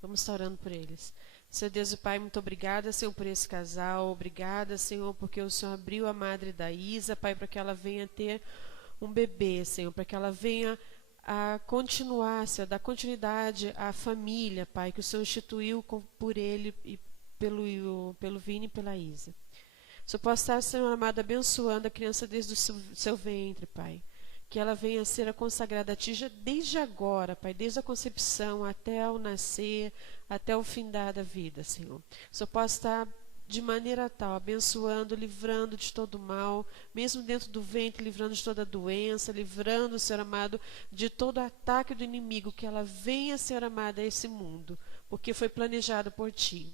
Vamos estar orando por eles. Senhor Deus e Pai, muito obrigada, Senhor, por esse casal. Obrigada, Senhor, porque o Senhor abriu a madre da Isa, Pai, para que ela venha ter um bebê, Senhor, para que ela venha a continuar, Senhor, dar continuidade à família, Pai, que o Senhor instituiu por ele e pelo Vini e pela Isa. O Senhor possa estar, Senhor amado, abençoando a criança desde o seu ventre, Pai. Que ela venha a ser consagrada a Ti desde agora, Pai, desde a concepção até o nascer, até o findar da vida, Senhor. O Senhor possa estar de maneira tal, abençoando, livrando de todo mal, mesmo dentro do ventre, livrando de toda doença, livrando, Senhor amado, de todo ataque do inimigo, que ela venha, Senhor amado, a esse mundo, porque foi planejado por Ti.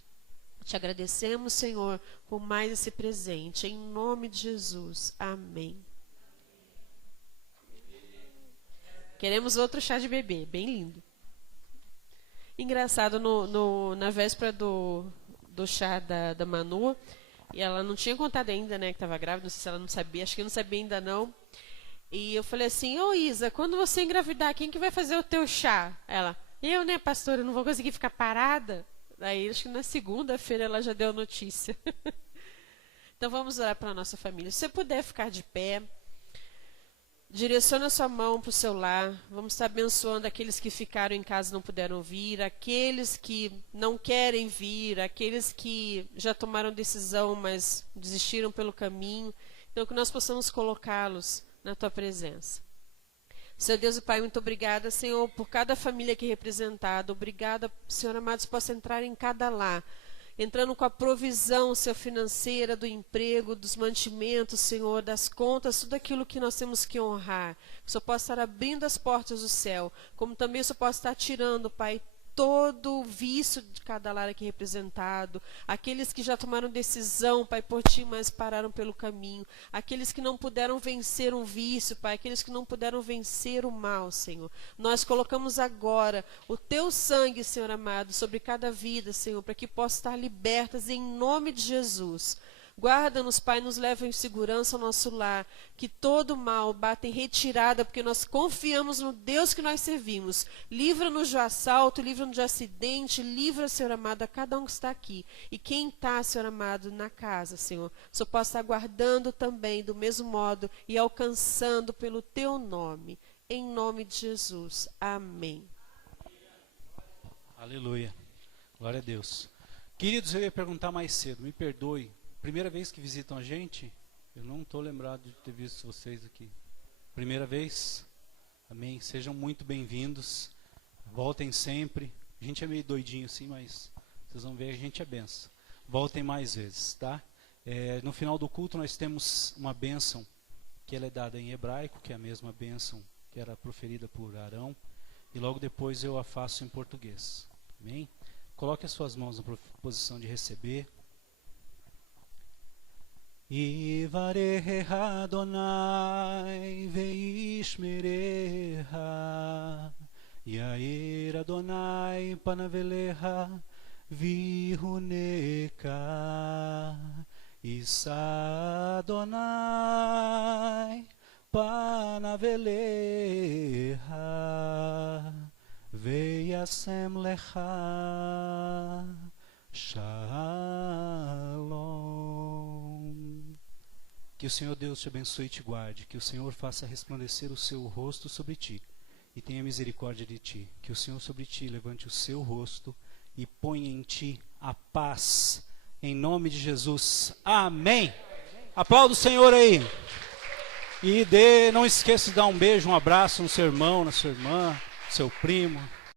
Te agradecemos, Senhor, por mais esse presente, em nome de Jesus. Amém. Queremos outro chá de bebê, bem lindo. Engraçado, na véspera do chá da Manu, e ela não tinha contado ainda, né, que estava grávida, não sei se ela não sabia, acho que não sabia ainda não. E eu falei assim, ô Isa, quando você engravidar, quem que vai fazer o teu chá? Ela, eu, né, pastora, eu não vou conseguir ficar parada. Aí, acho que na segunda-feira ela já deu a notícia. Então vamos orar pela nossa família. Se você puder ficar de pé, direciona sua mão para o seu lar. Vamos estar abençoando aqueles que ficaram em casa e não puderam vir, aqueles que não querem vir, aqueles que já tomaram decisão, mas desistiram pelo caminho. Então, que nós possamos colocá-los na Tua presença. Senhor Deus e Pai, muito obrigada, Senhor, por cada família aqui representada. Obrigada, Senhor amado, possa entrar em cada lar, entrando com a provisão, Senhor, financeira, do emprego, dos mantimentos, Senhor, das contas, tudo aquilo que nós temos que honrar. Que o Senhor possa estar abrindo as portas do céu, como também o Senhor possa estar tirando, Pai, todo o vício de cada lar aqui representado, aqueles que já tomaram decisão, Pai, por Ti, mas pararam pelo caminho, aqueles que não puderam vencer um vício, Pai, aqueles que não puderam vencer o mal, Senhor. Nós colocamos agora o Teu sangue, Senhor amado, sobre cada vida, Senhor, para que possam estar libertas em nome de Jesus. Guarda-nos, Pai, nos leva em segurança ao nosso lar, que todo mal bata em retirada, porque nós confiamos no Deus que nós servimos. Livra-nos de assalto, livra-nos de acidente, livra, Senhor amado, a cada um que está aqui. E quem está, Senhor amado, na casa, Senhor, o Senhor possa estar guardando também do mesmo modo e alcançando pelo Teu nome. Em nome de Jesus. Amém. Aleluia. Glória a Deus. Queridos, eu ia perguntar mais cedo, me perdoe. Primeira vez que visitam a gente, eu não estou lembrado de ter visto vocês aqui. Primeira vez? Amém. Sejam muito bem-vindos. Voltem sempre. A gente é meio doidinho assim, mas vocês vão ver, a gente é benção. Voltem mais vezes, tá? No final do culto nós temos uma bênção que ela é dada em hebraico, que é a mesma bênção que era proferida por Arão. E logo depois eu a faço em português. Amém? Coloque as suas mãos na posição de receber. Yivarecha Adonai veishmerecha, Yair Adonai panavelecha vihuneka, Isa Adonai panavelecha, veyasem lecha shalom. Que o Senhor Deus te abençoe e te guarde. Que o Senhor faça resplandecer o seu rosto sobre ti e tenha misericórdia de ti. Que o Senhor sobre ti levante o seu rosto e ponha em ti a paz. Em nome de Jesus. Amém. Aplauda o Senhor aí. E não esqueça de dar um beijo, um abraço no seu irmão, na sua irmã, seu primo.